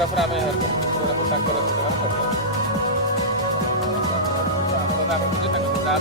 Photographer ଆମେ photographer ତାଙ୍କର ଆମର ନାଁ ରଖୁଛୁ ତାଙ୍କ ନାଁ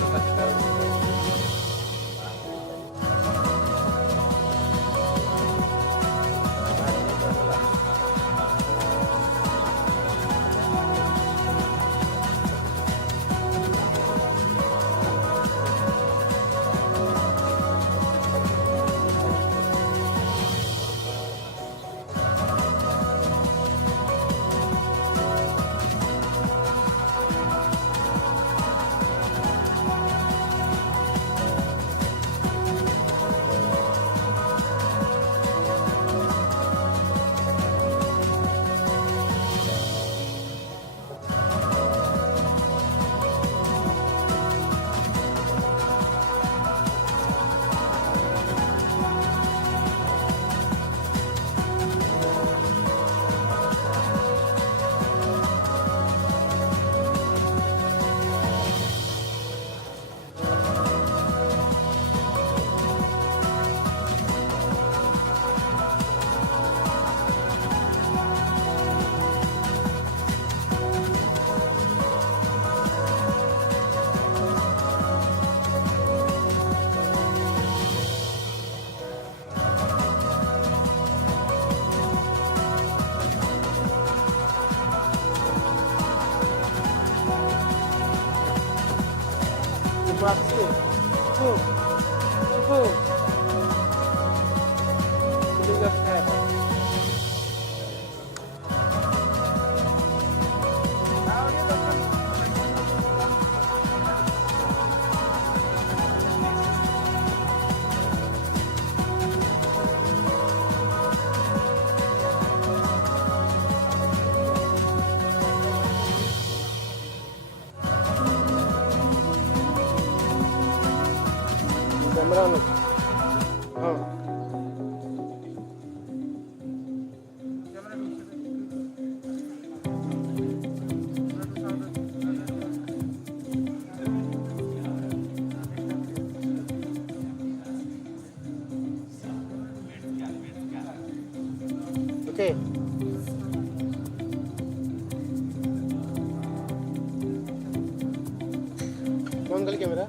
Okay. कौन गल कैमरा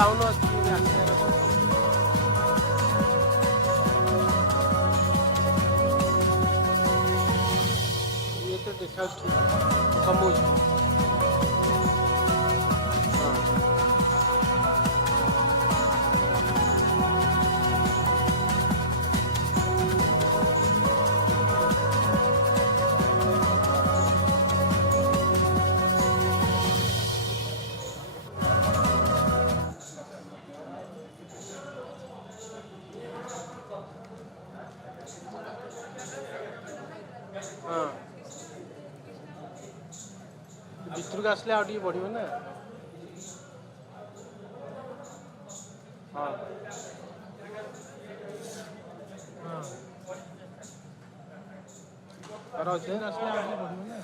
ବାଉନ ଅଛି ଆସିବାର ଇଏ ତ ଦେଖାଉଛି ଠିକ୍ କମଉଛି। हाँ ଭିତରକୁ ଆସିଲେ ଆଉ ଟିକେ ବଢ଼ିବ ନା। ହଁ ହଁ ତାର ଅଛି ଆସିଲେ ଆଉ ଟିକେ ବଢ଼ିବ ନା।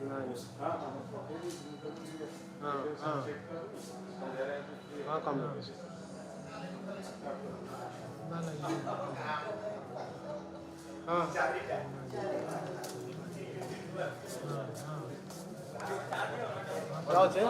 नाही. हां हां हां कम्युनिकेशन हां ଯାଉଛେ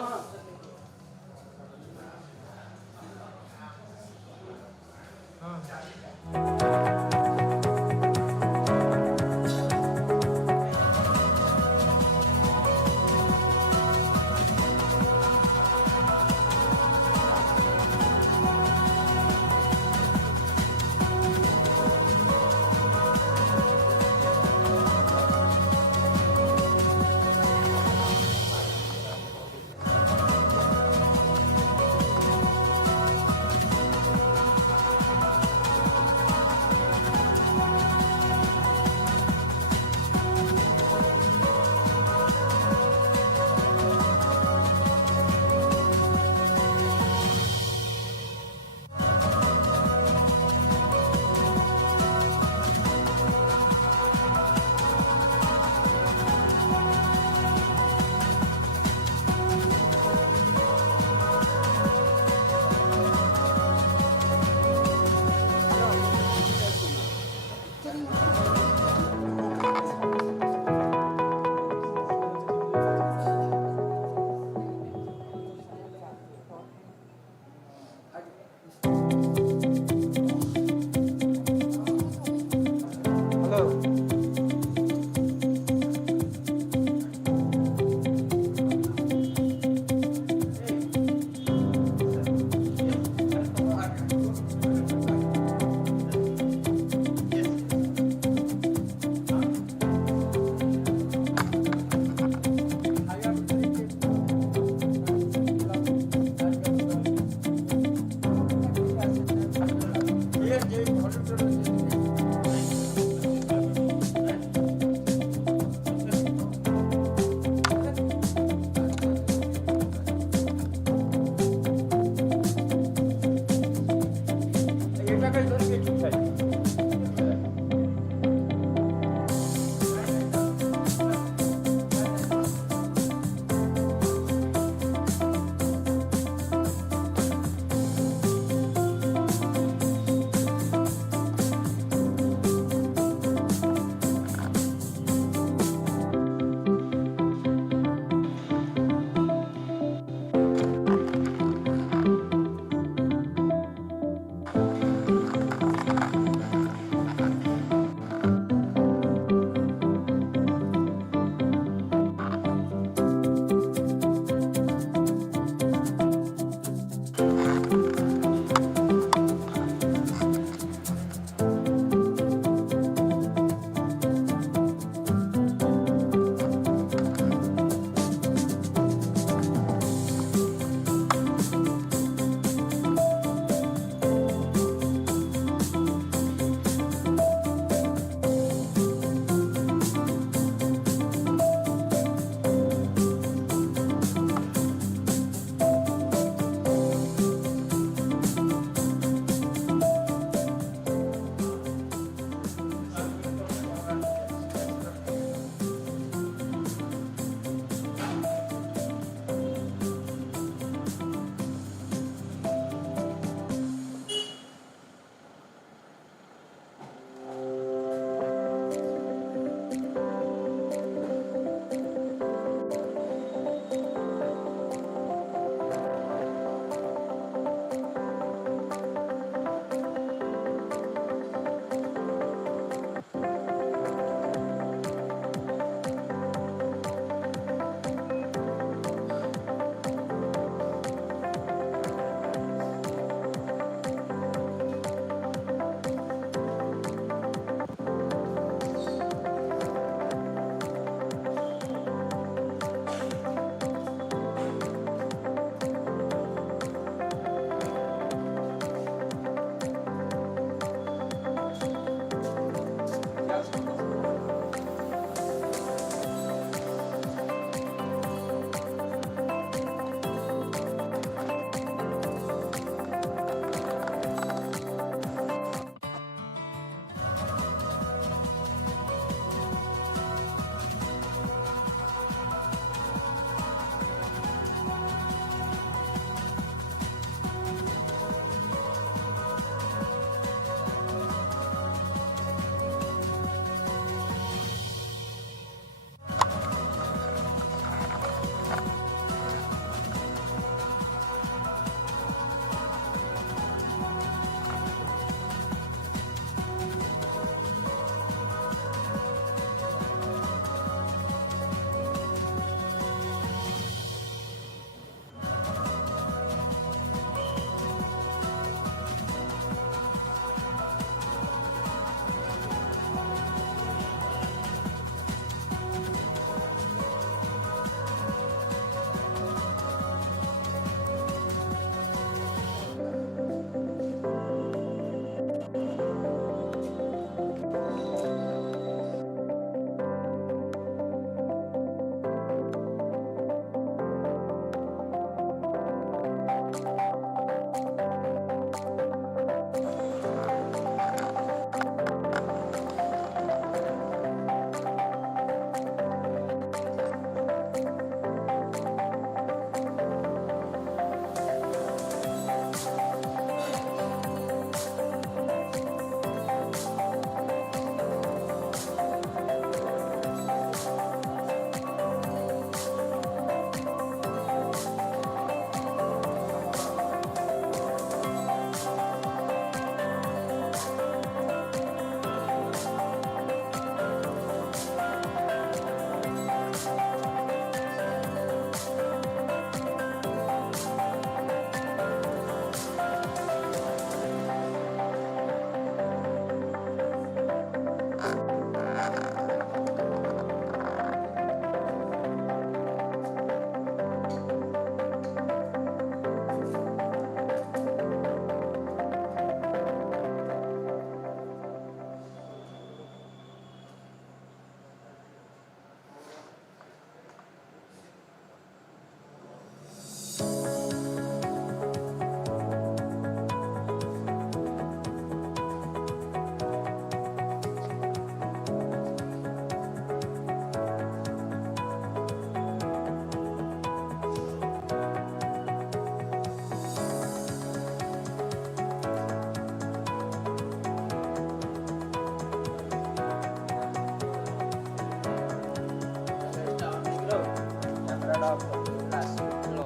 pada komunitas gitu loh.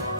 Seperti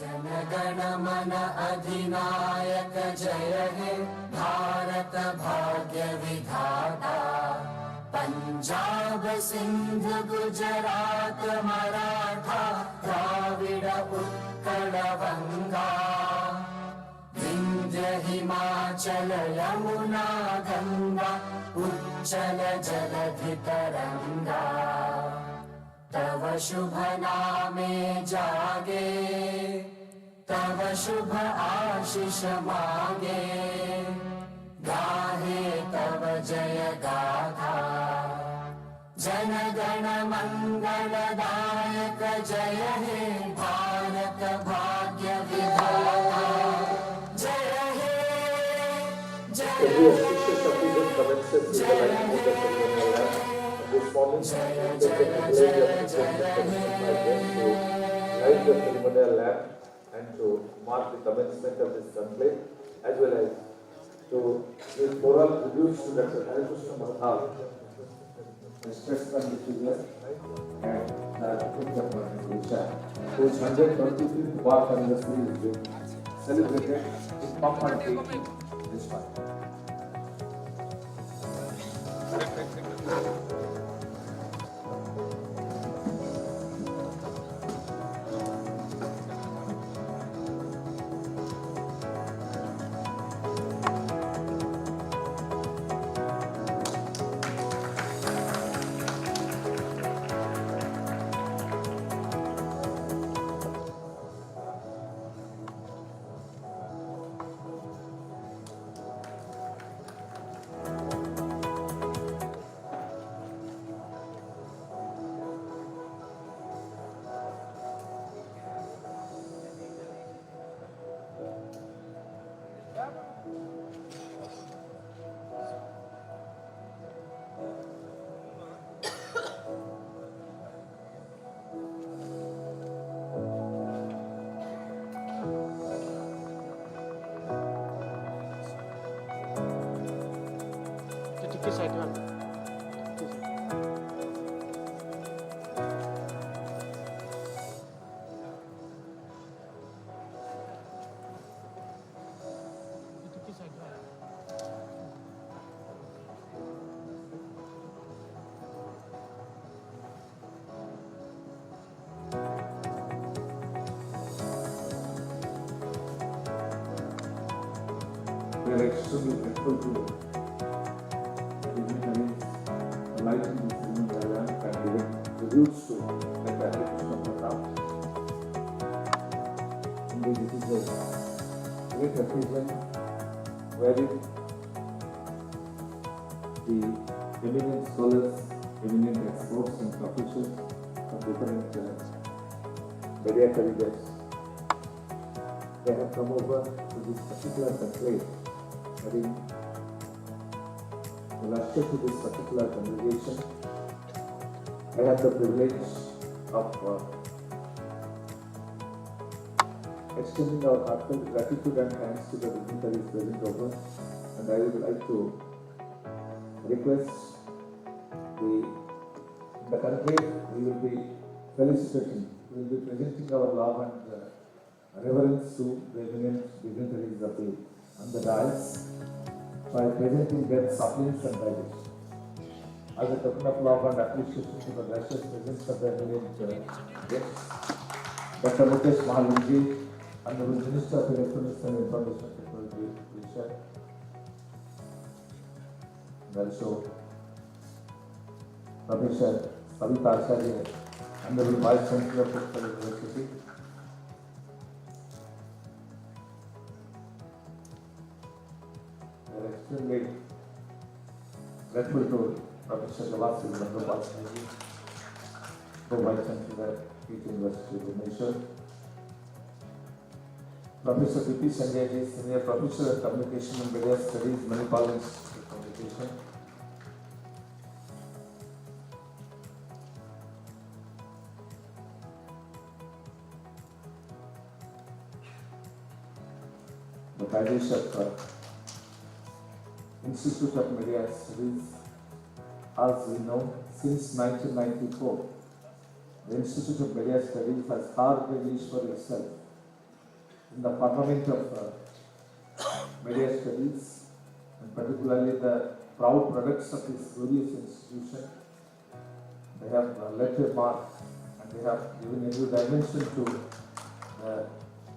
जनगण मन अधिनायक जय हे भारत भाग्य विधाता। पंजाब सिंध गुजरात मराठा द्राविड उत्कल गंगा। विंध्य हिमाचल यमुना गंगा उच्चल जलधि तरंगा। तव शुभ नामे जागे तव शुभ आशीष मांगे। गाहे तव जय गाथा जन गण मंगलदायक जय हे भारत भाग्य विधाता। जय हे जय हे This morning, we take the privilege of light the ceremonial lamp and to mark the commencement of this conclave, as well as to give moral tributes to Dr. Harikrishna Mahal, the statesman figure and the architect of India, whose 125th birth anniversary is being celebrated in pomp and state this month. किस side में We are extremely grateful to lighting this ceremonial lamp and giving tributes to Dr. Harikrishna Mahal. Indeed, this is a great occasion wherein the eminent scholars, eminent experts and professors from different media careers, they have come over to this particular conclave. Having lustre to this particular congregation, I have the privilege of extending our heartfelt gratitude and thanks to the dignitaries present over, and I would like to request in the conclave we will be felicitating, we will be presenting our love and reverence to the eminent dignitaries of the on the dais by presenting their suppliants and digestion. As a token of love and appreciation to the gracious presence of the eminent guests, Dr. Mukesh Mahalunji, Honorable Minister of Electronics and Information Technology, Richard, and also Professor Savita Acharya, Honorable Vice Chancellor of Physical University, we are extremely grateful to Professor Gavaskar Bandopalji, Vice Chancellor, East University of Bhubaneswar, Professor P.P. Sanjay, Senior Professor of Communication and Media Studies, Manipal Institute of Communication, the Parish of Institute of Media Studies. As we know, since 1994, the Institute of Media Studies has carved a niche for itself in the firmament of media studies, and particularly the proud products of this glorious institution. They have left a mark and they have given a new dimension to the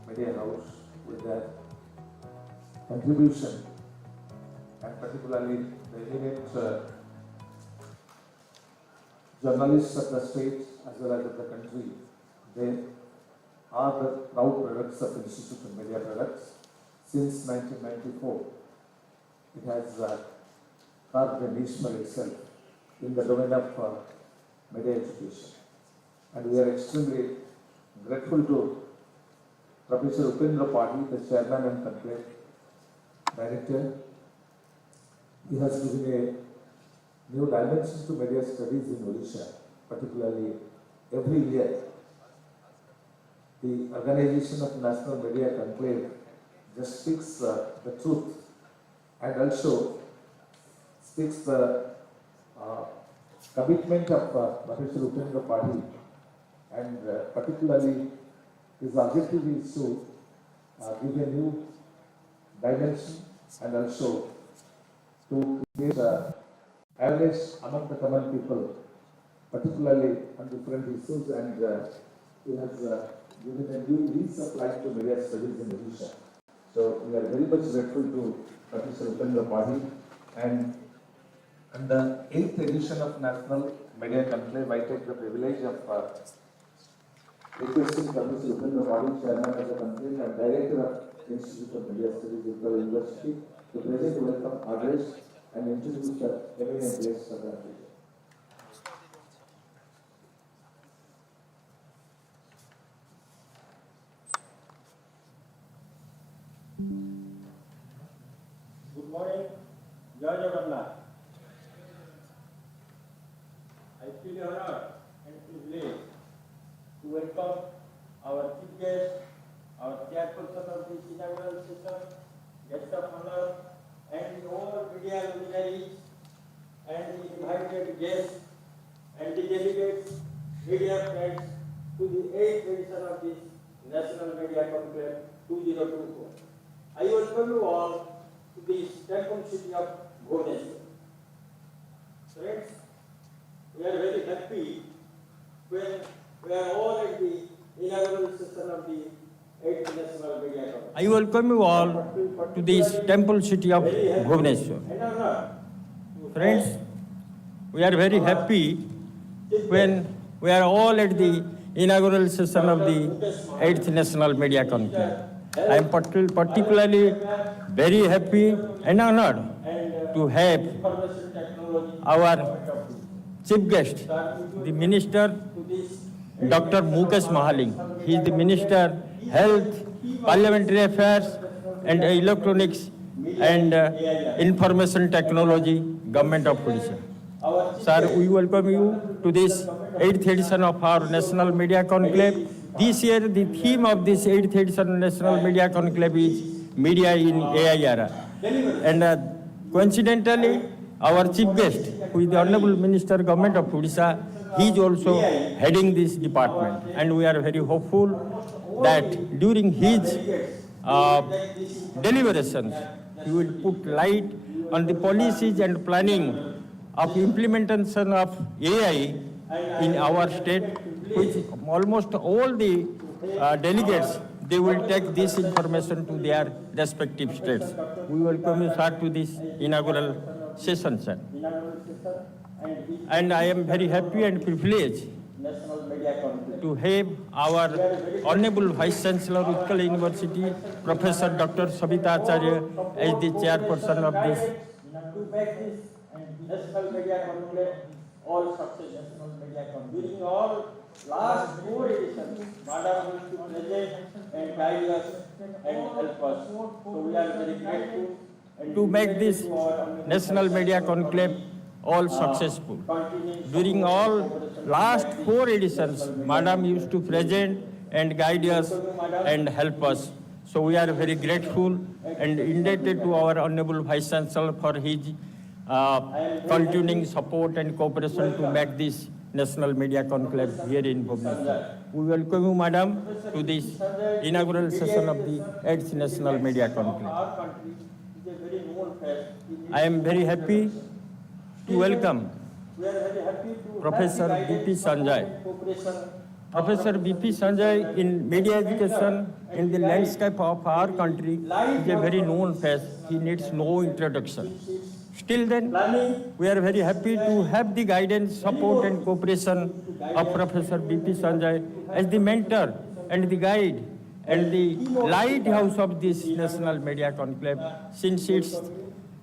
media house with their contribution, and particularly the eminent journalists of the state as well as of the country. They are the proud products of institution media products. Since 1994, it has carved a niche for itself in the domain of media education. And we are extremely grateful to Professor Upendra Patil, the chairman and Conclave director. He has given a new dimension to media studies in Odisha, particularly every year. The organization of National Media Conclave just speaks the truth and also speaks the commitment of Professor Upendra Patil, and particularly his objective is to give a new dimension and also to create awareness among the common people, particularly on different issues, and he has given a new lease of life to media studies in Odisha. So we are very much grateful to Professor Upendra Patil, and the 8th edition of National Media Conclave, I take the privilege of requesting Professor Upendra Patil, Chairman of the Conclave and Director of Institute of Media Studies, Uttar University, to present welcome address and introduce the eminent guests of the occasion. Good morning, Jai Jagannath. I feel honored and privileged to welcome our chief guest, our chairperson of this inaugural session, guest of honor, and all media luminaries, and the invited guests, and the delegates, media friends, to the 8th edition of this National Media Conclave 2024. I welcome you all to this temple city of Bhubaneswar. Friends, we are very happy when we are all at the inaugural session of the 8th National Media Conclave. I welcome you all to this temple city of Bhubaneswar. Friends, we are very happy when we are all at the inaugural session of the 8th National Media Conclave. I am particularly very happy and honored to have our chief guest, the Minister Dr. Mukesh Mahaling. He is the Minister Health, Parliamentary Affairs and Electronics and Information Technology, Government of Odisha. Sir, we welcome you to this 8th edition of our National Media Conclave. This year, the theme of this 8th edition National Media Conclave is Media in AI Era. And coincidentally, our chief guest, who is the Honorable Minister, Government of Odisha, he is also heading this department. And we are very hopeful that during his deliberations, he will put light on the policies and planning of implementation of AI in our state, which almost all the delegates, they will take this information to their respective states. We welcome you, sir, to this inaugural session, sir. And I am very happy and privileged to have our Honorable Vice Chancellor, Utkal University, Professor Dr. Sabita Acharya, as the chairperson of this. To make this National Media Conclave all success. National Media Conclave. During all last 4 editions, Madam used to present and guide us and help us. So we are very grateful. To make this National Media Conclave all successful. During all last 4 editions, Madam used to present and guide us and help us. So we are very grateful and indebted to our Honorable Vice Chancellor for his continuing support and cooperation to make this National Media Conclave here in Bhubaneswar. We welcome you, Madam, to this inaugural session of the 8th National Media Conclave. Our country is a very known face. I am very happy to welcome We are very happy to Professor have the B.P. guidance, Sanjay. support and cooperation Professor B.P. Sanjay in media education in the landscape of our country is a very known face. He needs no introduction. Still then, we are very happy to have the guidance, support and cooperation of Professor B.P. Sanjay as the mentor and the guide and the lighthouse of this National Media Conclave since its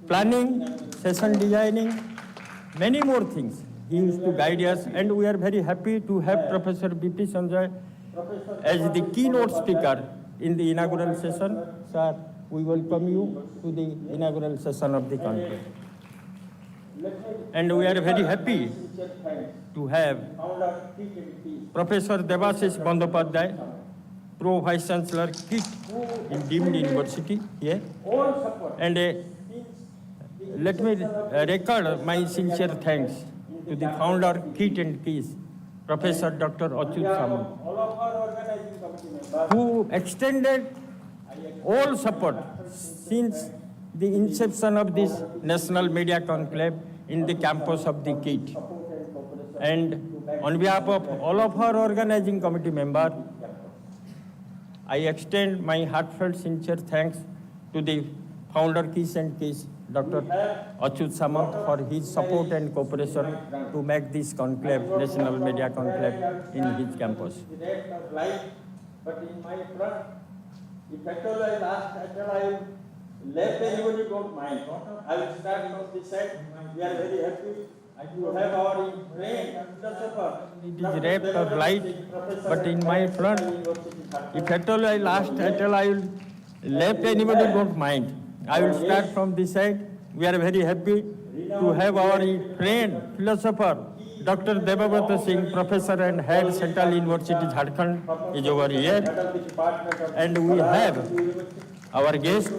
planning, session designing, many more things. He used to guide us, and we are very happy to have Professor B.P. Sanjay as the keynote speaker in the inaugural session. Sir, we welcome you to the inaugural session of the conclave. And we are very happy to have Professor Devashish Bandyopadhyay, Pro Vice Chancellor, KIT in deemed university here. And let me record my sincere thanks to the founder, KIT and KIS, Professor Dr. Achyut Samant, all of our organizing committee members. who extended all support since the inception of this National Media Conclave in the campus of the KIT. And on behalf of all of our organizing committee members, I extend my heartfelt sincere thanks to the founder KIS and KIS, Dr. Achyut Samant, for his support and cooperation to make this conclave, National Media Conclave, in his campus. The rest of life, but in my front, if at all I last, at all I left anybody, don't mind. I will start from this side. We are very happy to have our trained philosopher. It is wrapped of light, but in my front, if at all I last, at all I will left anybody, don't mind. I will start from this side. We are very happy to have our trained philosopher, Dr. Debabrata Singh, Professor and Head Central University, Jharkhand, is over here. And we have our guest,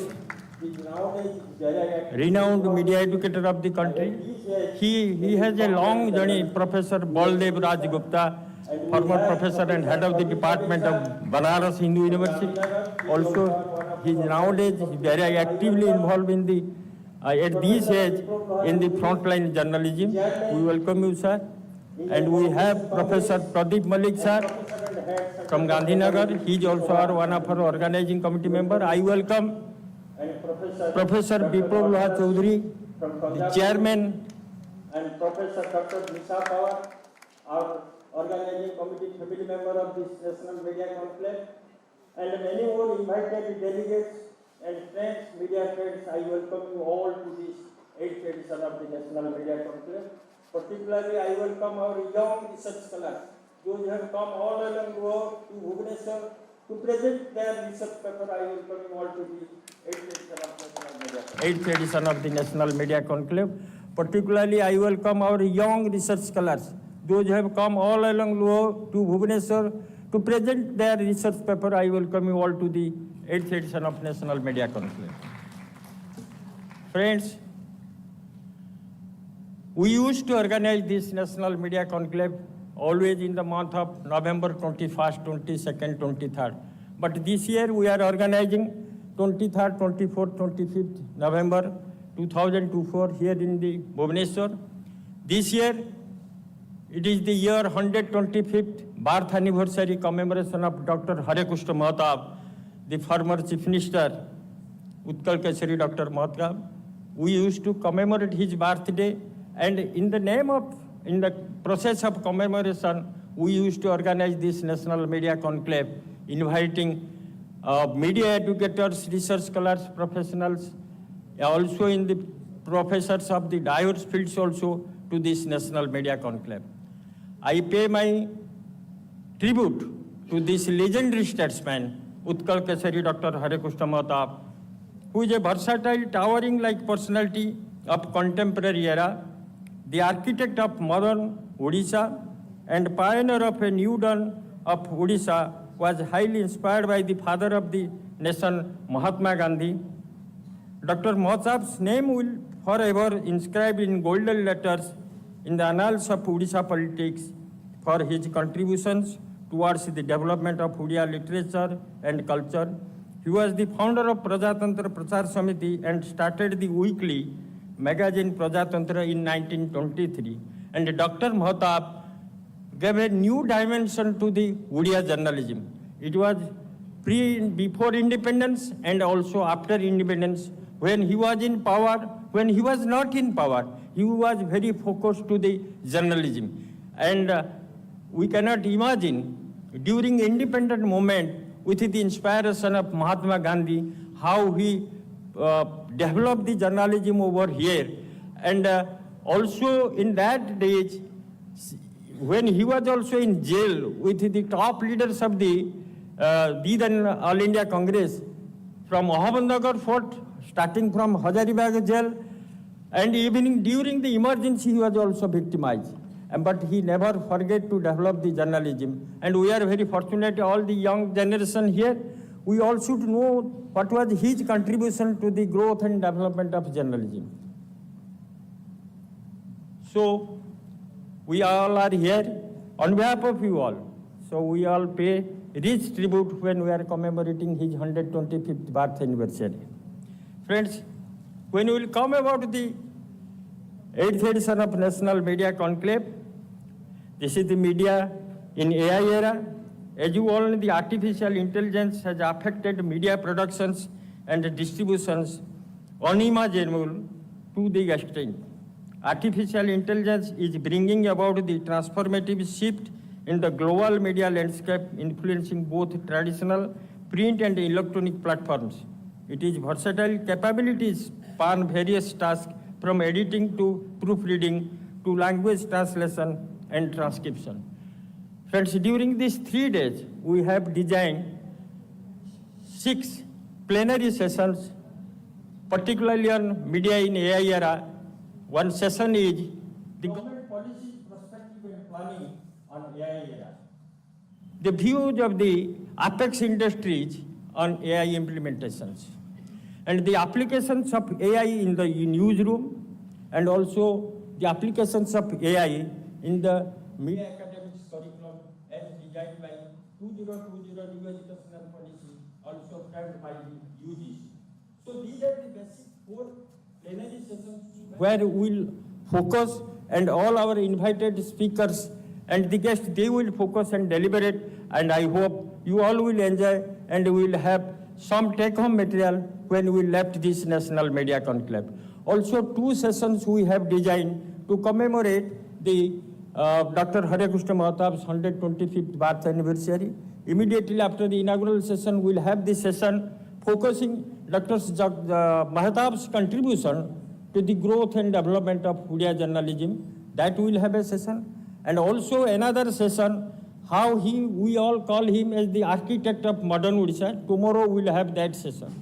renowned media educator of the country. He has a long journey, Professor Baldev Raj Gupta, former professor and head of the Department of Banaras Hindu University. Also, he is nowadays very actively involved in the, at this age, in the frontline journalism. We welcome you, sir. And we have Professor Pradeep Malik, sir, from Gandhinagar. He is also one of our organizing committee member. I welcome Professor Biplab Loha Chaudhary, the chairman. And Professor Dr. Nisha Pawar, our organizing committee family member of this National Media Conclave, and many more invited delegates and friends, media friends. I welcome you all to this 8th edition of the National Media Conclave. Particularly, I welcome our young research scholars, those who have come all along the road to Bhubaneswar to present their research paper. I welcome you all to the 8th edition of National Media Conclave. 8th edition of the National Media Conclave. Particularly, I welcome our young research scholars, those who have come all along the road to Bhubaneswar to present their research paper. I welcome you all to the 8th edition of National Media Conclave. Friends, we used to organize this National Media Conclave always in the month of November 21st, 22nd, 23rd. But this year we are organizing 23rd, 24th, 25th November 2024 here in the Bhubaneswar. This year, it is the year 125th birth anniversary commemoration of Dr. Harikrishna Mahatab, the former Chief Minister, Utkal Keshari Dr. Mahatab. We used to commemorate his birthday, and in the process of commemoration, we used to organize this National Media Conclave, inviting media educators, research scholars, professionals, also in the professors of the diverse fields also to this National Media Conclave. I pay my tribute to this legendary statesman, Utkal Keshari Dr. Harikrishna Mahatab, who is a versatile, towering-like personality of contemporary era, the architect of modern Odisha and pioneer of a new dawn of Odisha, was highly inspired by the father of the nation, Mahatma Gandhi. Dr. Mahatab's name will forever inscribed in golden letters in the annals of Odisha politics for his contributions towards the development of Odia literature and culture. He was the founder of Prajatantra Prachar Samiti and started the weekly magazine Prajatantra in 1923. And Dr. Mahatab gave a new dimension to the Odia journalism. It was before independence and also after independence. When he was in power, when he was not in power, he was very focused to the journalism. And we cannot imagine during independent moment with the inspiration of Mahatma Gandhi, how he developed the journalism over here. And also in that days, when he was also in jail with the top leaders of the then All India Congress, from Ahmednagar Fort, starting from Hazaribagh jail, and even during the emergency he was also victimized. But he never forget to develop the journalism. And we are very fortunate, all the young generation here, we all should know what was his contribution to the growth and development of journalism. So, we all are here on behalf of you all. So we all pay rich tribute when we are commemorating his 125th birth anniversary. Friends, when we will come about the 8th edition of National Media Conclave, this is the media in AI era. As you all know, the artificial intelligence has affected media productions and distributions unimaginable to the extent. Artificial intelligence is bringing about the transformative shift in the global media landscape, influencing both traditional print and electronic platforms. It is versatile capabilities span various tasks from editing to proofreading to language translation and transcription. Friends, during these 3 days, we have designed 6 plenary sessions, particularly on media in AI era. One session is the government policy perspective and planning on AI era. The views of the apex industries on AI implementations and the applications of AI in the newsroom and also the applications of AI in the media academics curriculum as designed by 2020 New Educational Policy, also framed by the UGC. So these are the basic 4 plenary sessions where we will focus, and all our invited speakers and the guests, they will focus and deliberate, and I hope you all will enjoy and we will have some take-home material when we left this National Media Conclave. Also 2 sessions we have designed to commemorate the Dr. Hare Krishna Mahatab's 125th birth anniversary. Immediately after the inaugural session, we will have this session focusing Dr. Mahatab's contribution to the growth and development of Odia journalism. That we will have a session. And also another session, how we all call him as the architect of modern Odisha. Tomorrow we will have that session.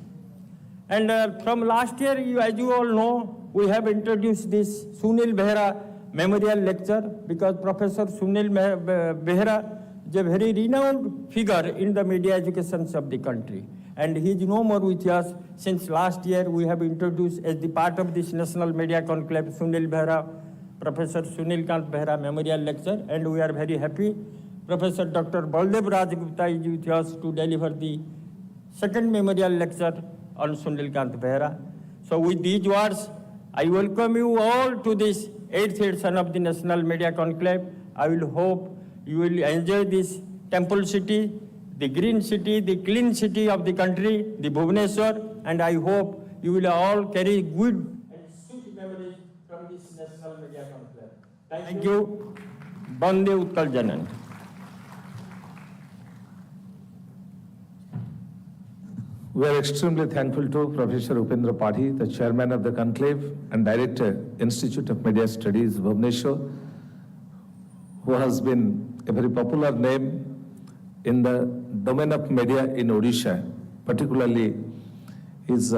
And from last year, as you all know, we have introduced this Sunil Behera Memorial Lecture, because Professor Sunil Behera is a very renowned figure in the media education of the country. And he is no more with us. Since last year, we have introduced as the part of this National Media Conclave, Sunil Behera, Professor Sunil Kant Behera Memorial Lecture, and we are very happy. Professor Dr. Baldev Rajgupta is with us to deliver the 2nd Memorial Lecture on Sunil Kant Behera. So with these words, I welcome you all to this 8th edition of the National Media Conclave. I will hope you will enjoy this temple city, the green city, the clean city of the country, the Bhubaneswar, and I hope you will all carry good and sweet memories from this National Media Conclave. Thank you. Bande Utkal Janan. We are extremely thankful to Professor Upendra Pathi, the chairman of the conclave and director, Institute of Media Studies, Bhubaneswar, who has been a very popular name in the domain of media in Odisha, particularly his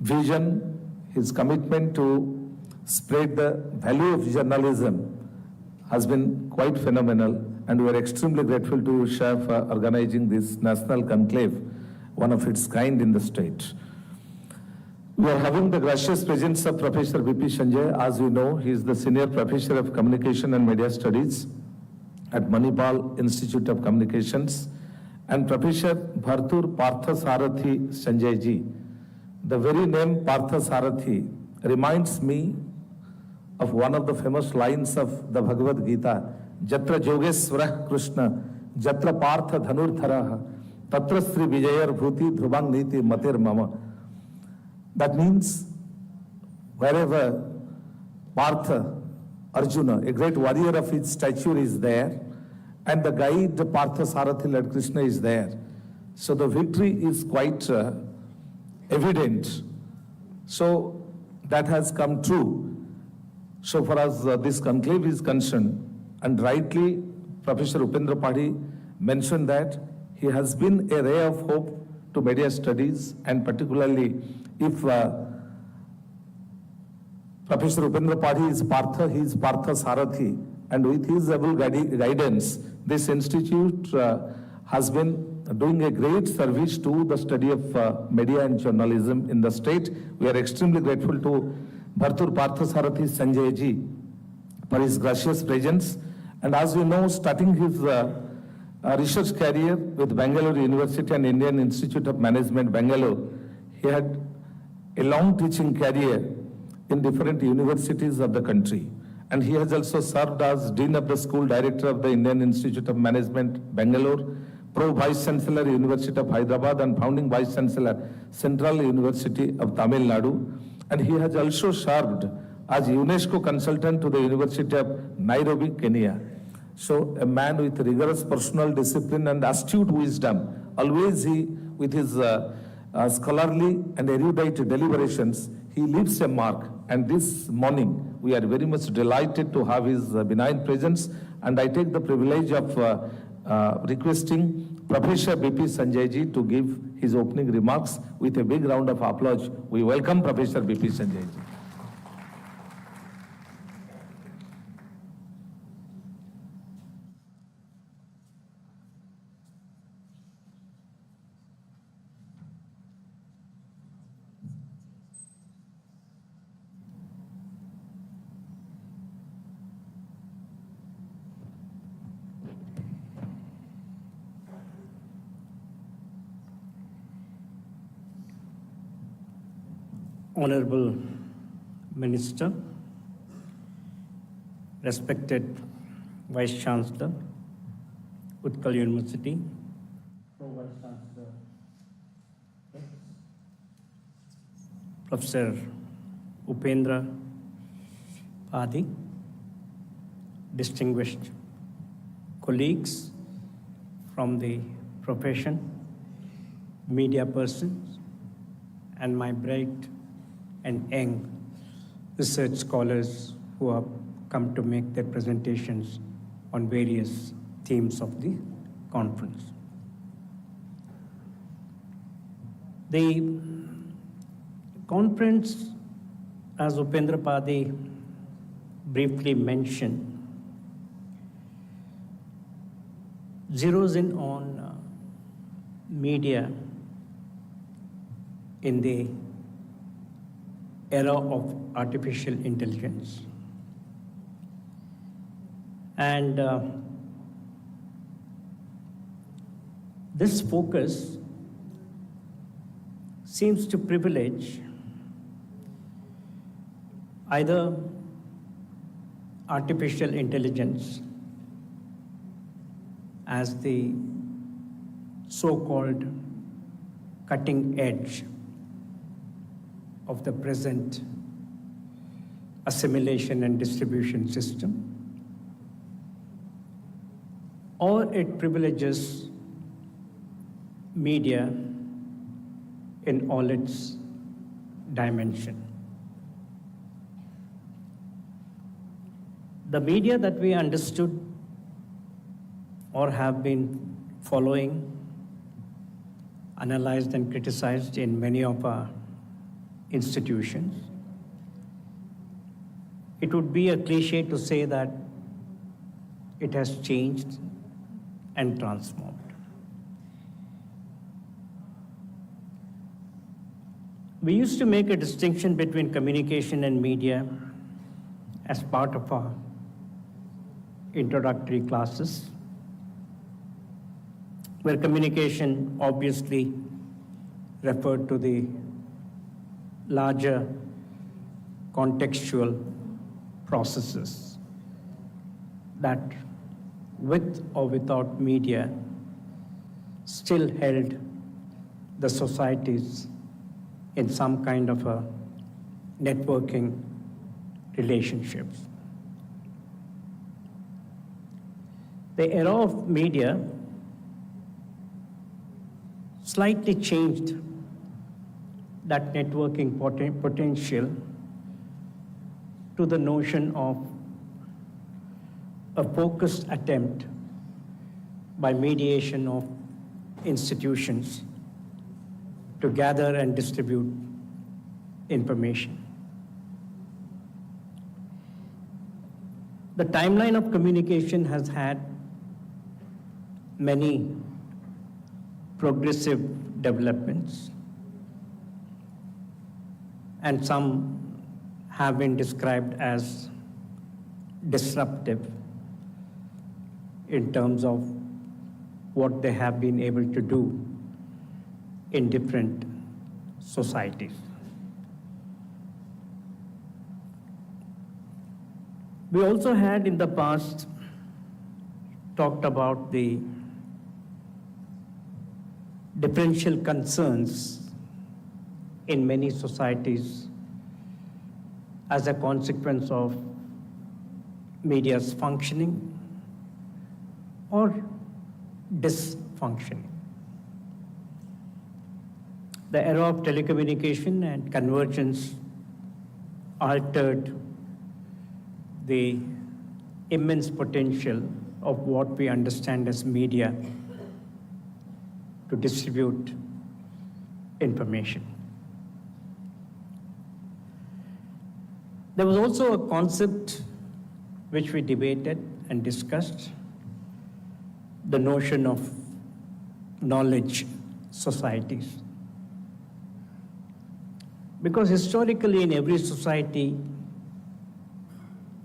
vision, his commitment to spread the value of journalism has been quite phenomenal, and we are extremely grateful to Shah for organizing this national conclave, one of its kind in the state. We are having the gracious presence of Professor B.P. Sanjay. As we know, he is the Senior Professor of Communication and Media Studies at Manipal Institute of Communications, and Professor Bhartur Parthasarathi Sanjay ji. The very name Parthasarathi reminds me of one of the famous lines of the Bhagavad Gita, Jatra Yogeswarah Krishna, Jatra Partha Dhanurtharaha, Tatra Sri Vijayar Bhuti Dhruvang Niti Matir Mama. That means wherever Partha, Arjuna, a great warrior of his stature, is there, and the guide Parthasarathi Lord Krishna is there. So the victory is quite evident. So that has come true. So far as this conclave is concerned, and rightly Professor Upendra Padhi mentioned that he has been a ray of hope to media studies, and particularly if Professor Upendra Padhi is Partha, he is Partha Sarathi, and with his able guidance, this institute has been doing a great service to the study of media and journalism in the state. We are extremely grateful to Bhartur Partha Sarathi Sanjay ji for his gracious presence. And as we know, starting his research career with Bangalore University and Indian Institute of Management, Bangalore, he had a long teaching career in different universities of the country. And he has also served as Dean of the School Director of the Indian Institute of Management, Bangalore, Pro Vice Chancellor, University of Hyderabad, and Founding Vice Chancellor, Central University of Tamil Nadu. And he has also served as UNESCO consultant to the University of Nairobi, Kenya. So a man with rigorous personal discipline and astute wisdom, always he, with his scholarly and erudite deliberations, he leaves a mark. And this morning, we are very much delighted to have his benign presence. And I take the privilege of requesting Professor B.P. Sanjay ji to give his opening remarks. With a big round of applause, we welcome Professor B.P. Sanjay ji. Honorable Minister, respected Vice Chancellor, Utkal University, Pro-Vice Chancellor, Professor Upendra Padhi, distinguished colleagues from the profession, media persons, and my bright and young research scholars who have come to make their presentations on various themes of the conference. The conference, as Upendra Padhi briefly mentioned, zeroes in on media in the era of artificial intelligence. And this focus seems to privilege either artificial intelligence as the so-called cutting edge of the present assimilation and distribution system, or it privileges media in all its dimension. The media that we understood or have been following, analyzed and criticized in many of our institutions, it would be a cliche to say that it has changed and transformed. We used to make a distinction between communication and media as part of our introductory classes, where communication obviously referred to the larger contextual processes that, with or without media, still held the societies in some kind of a networking relationships. The era of media slightly changed that networking potential to the notion of a focused attempt by mediation of institutions to gather and distribute information. The timeline of communication has had many progressive developments, and some have been described as disruptive in terms of what they have been able to do in different societies. We also had in the past talked about the differential concerns in many societies as a consequence of media's functioning or dysfunctioning. The era of telecommunication and convergence altered the immense potential of what we understand as media to distribute information. There was also a concept which we debated and discussed, the notion of knowledge societies. Because historically in every society,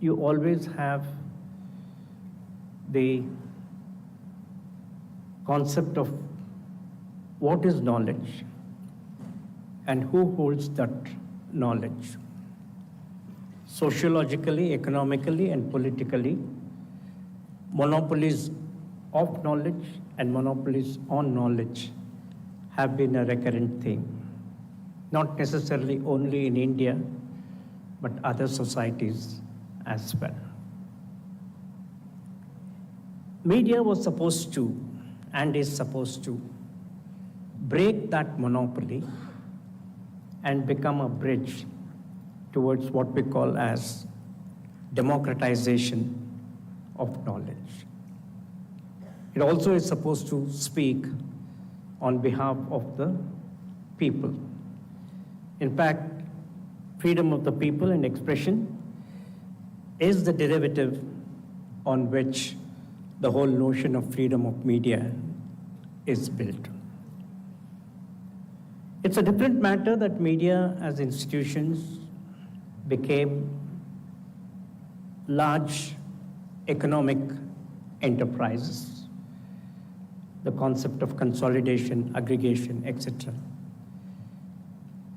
you always have the concept of what is knowledge and who holds that knowledge. Sociologically, economically, and politically, monopolies of knowledge and monopolies on knowledge have been a recurrent theme, not necessarily only in India, but other societies as well. Media was supposed to, and is supposed to, break that monopoly and become a bridge towards what we call as democratization of knowledge. It also is supposed to speak on behalf of the people. In fact, freedom of the people and expression is the derivative on which the whole notion of freedom of media is built. It's a different matter that media as institutions became large economic enterprises. The concept of consolidation, aggregation, etc.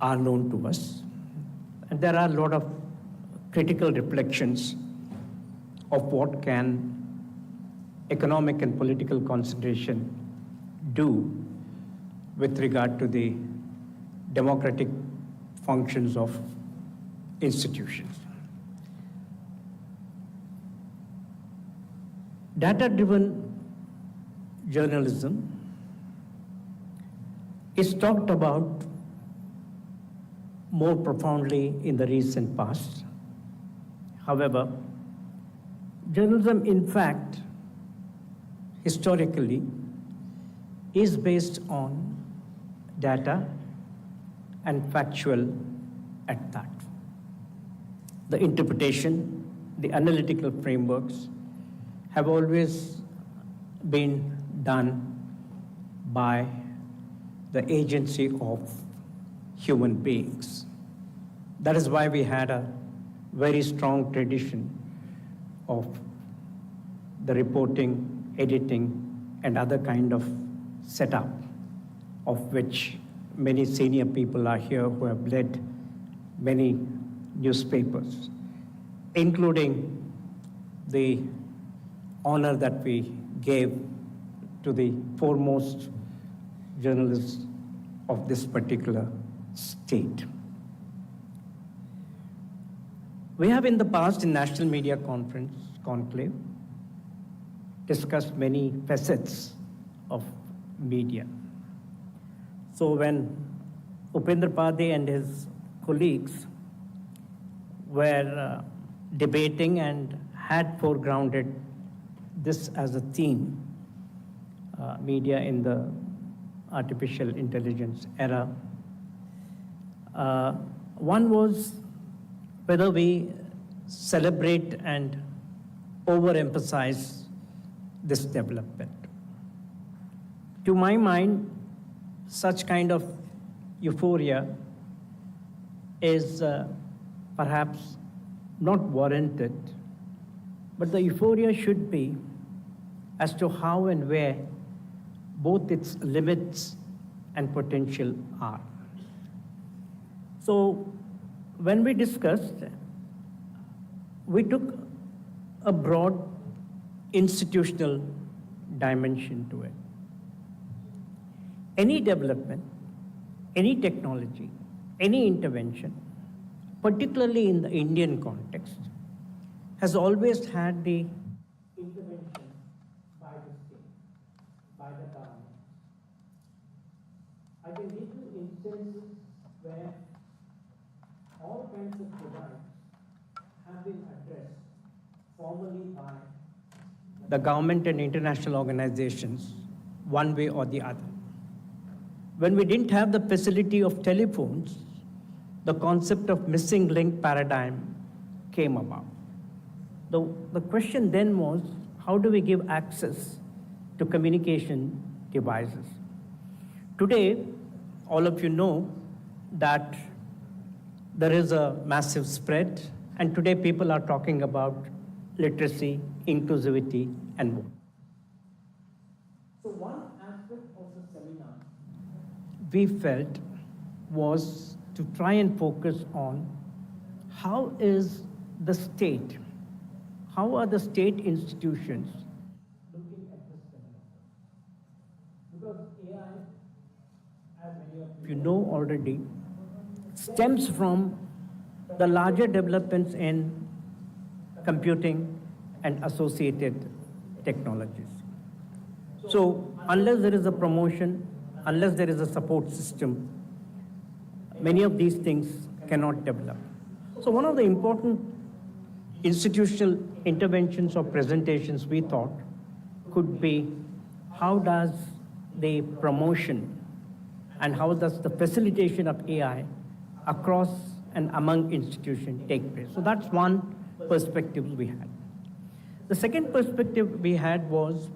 are known to us. And there are a lot of critical reflections of what can economic and political concentration do with regard to the democratic functions of institutions. Data-driven journalism is talked about more profoundly in the recent past. However, journalism, in fact, historically, is based on data and factual at that. The interpretation, the analytical frameworks have always been done by the agency of human beings. That is why we had a very strong tradition of the reporting, editing, and other kind of setup, of which many senior people are here who have led many newspapers, including the honor that we gave to the foremost journalists of this particular state. We have in the past in National Media Conference, Conclave, discussed many facets of media. So when Upendra Pade and his colleagues were debating and had foregrounded this as a theme, media in the artificial intelligence era, one was whether we celebrate and overemphasize this development. To my mind, such kind of euphoria is perhaps not warranted, but the euphoria should be as to how and where both its limits and potential are. So when we discussed, we took a broad institutional dimension to it. Any development, any technology, any intervention, particularly in the Indian context, has always had the intervention by the state, by the government. I can give you instances where all kinds of programs have been addressed formally by the government and international organizations, one way or the other. When we didn't have the facility of telephones, the concept of missing link paradigm came about. The question then was, how do we give access to communication devices? Today, all of you know that there is a massive spread, and today people are talking about literacy, inclusivity, and more. So one aspect of the seminar we felt was to try and focus on how is the state, how are the state institutions looking at this development? Because AI, as many of you know already, stems from the larger developments in computing and associated technologies. So unless there is a promotion, unless there is a support system, many of these things cannot develop. So one of the important institutional interventions or presentations we thought could be, how does the promotion and how does the facilitation of AI across and among institutions take place? So that's one perspective we had. The second perspective we had was,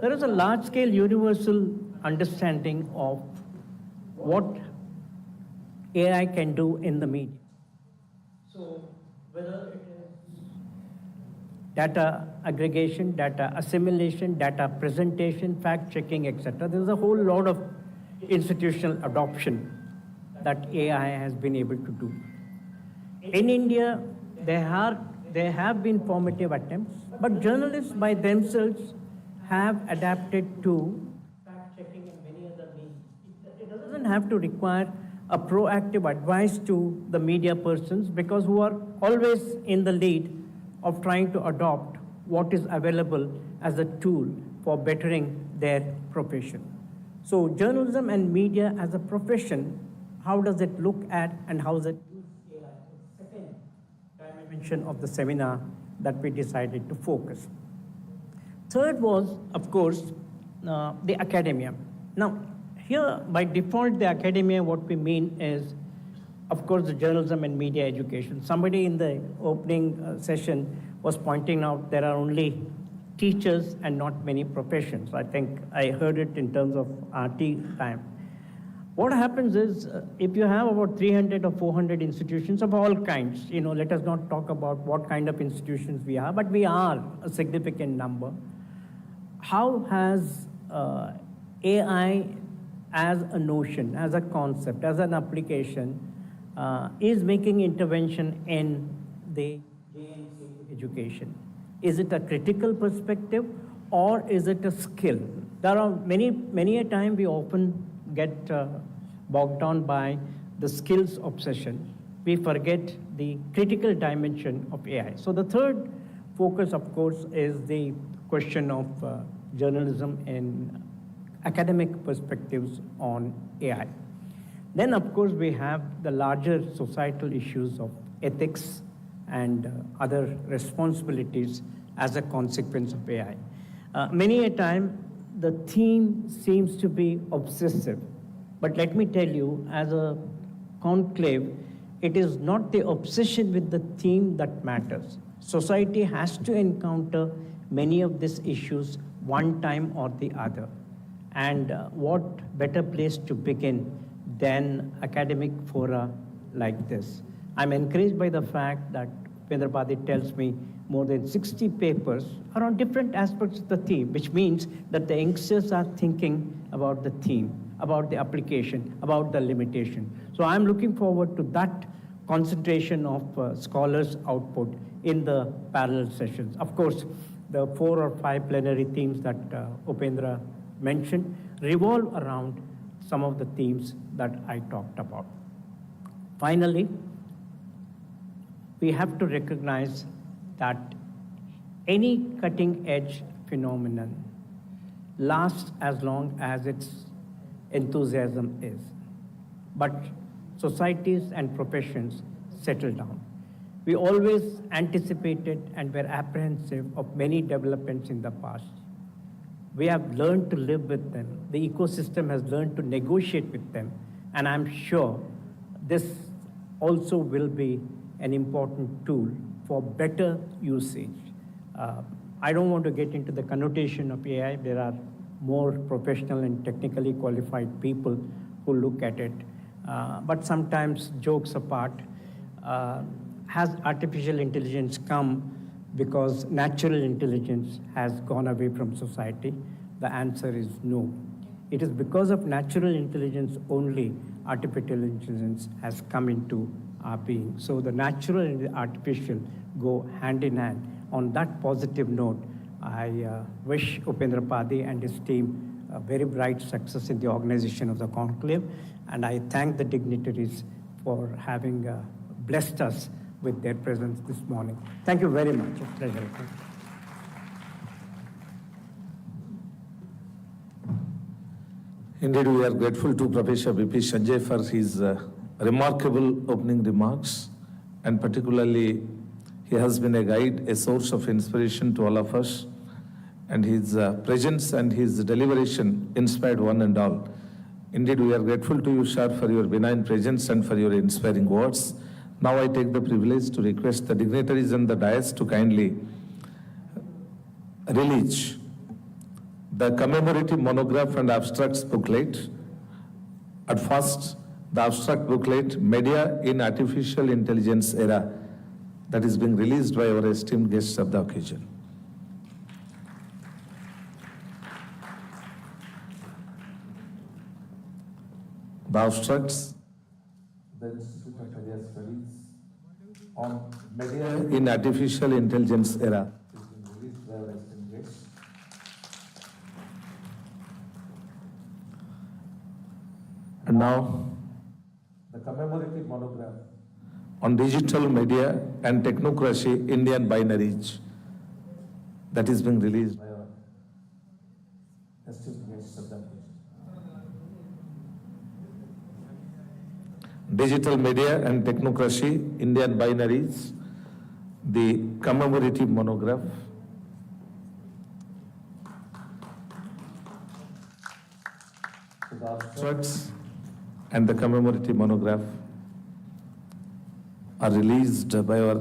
there is a large-scale universal understanding of what AI can do in the media. So whether it is data aggregation, data assimilation, data presentation, fact-checking, etc., there's a whole lot of institutional adoption that AI has been able to do. In India, there have been formative attempts, but journalists by themselves have adapted to fact-checking and many other means. It doesn't have to require a proactive advice to the media persons, because who are always in the lead of trying to adopt what is available as a tool for bettering their profession. So journalism and media as a profession, how does it look at and how does it use AI? Second dimension of the seminar that we decided to focus. Third was, of course, the academia. Now, here, by default, the academia, what we mean is, of course, the journalism and media education. Somebody in the opening session was pointing out there are only teachers and not many professions. I think I heard it in terms of RT time. What happens is, if you have about 300 or 400 institutions of all kinds, let us not talk about what kind of institutions we are, but we are a significant number. How has AI as a notion, as a concept, as an application, is making intervention in the JNC education? Is it a critical perspective or is it a skill? There are many a time we often get bogged down by the skills obsession. We forget the critical dimension of AI. So the third focus, of course, is the question of journalism and academic perspectives on AI. Then, of course, we have the larger societal issues of ethics and other responsibilities as a consequence of AI. Many a time, the theme seems to be obsessive. But let me tell you, as a conclave, it is not the obsession with the theme that matters. Society has to encounter many of these issues one time or the other. And what better place to begin than academic fora like this? I'm encouraged by the fact that Upendra Padi tells me more than 60 papers are on different aspects of the theme, which means that the youngsters are thinking about the theme, about the application, about the limitation. So I'm looking forward to that concentration of scholars' output in the parallel sessions. Of course, the 4 or 5 plenary themes that Upendra mentioned revolve around some of the themes that I talked about. Finally, we have to recognize that any cutting-edge phenomenon lasts as long as its enthusiasm is. But societies and professions settle down. We always anticipated and were apprehensive of many developments in the past. We have learned to live with them. The ecosystem has learned to negotiate with them. And I'm sure this also will be an important tool for better usage. I don't want to get into the connotation of AI. There are more professional and technically qualified people who look at it. But sometimes, jokes apart, has artificial intelligence come because natural intelligence has gone away from society? The answer is no. It is because of natural intelligence only artificial intelligence has come into our being. So the natural and the artificial go hand in hand. On that positive note, I wish Upendra Padi and his team a very bright success in the organization of the conclave, and I thank the dignitaries for having blessed us with their presence this morning. Thank you very much. It's a pleasure. Indeed, we are grateful to Professor V.P. Sanjay for his remarkable opening remarks, and particularly he has been a guide, a source of inspiration to all of us, and his presence and his deliberation inspired one and all. Indeed, we are grateful to you, sir, for your benign presence and for your inspiring words. Now I take the privilege to request the dignitaries and the dais to kindly release the commemorative monograph and abstracts booklet. At first, the abstract booklet, Media in Artificial Intelligence Era, that is being released by our esteemed guests of the occasion. The abstracts, the Institute of Media Studies on Media in Artificial Intelligence Era, is being released by our esteemed guests. And now, the commemorative monograph on digital media and technocracy, Indian binaries, that is being released by our esteemed guests of the occasion. Digital media and technocracy, Indian binaries, the commemorative monograph. So the abstracts and the commemorative monograph are released by our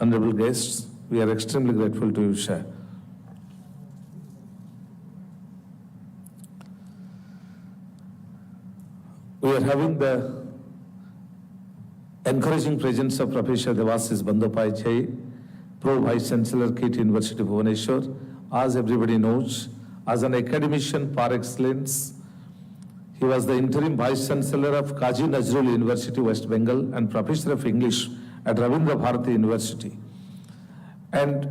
honorable guests. We are extremely grateful to you, sir. are having the encouraging presence of Professor Devasis Bandyopadhyay, Pro Vice Chancellor, KT University of Bhubaneswar. As everybody knows, as an academician par excellence, he was the interim Vice Chancellor of Kazi Nazrul University, West Bengal, and Professor of English at Ravindra Bharati University. And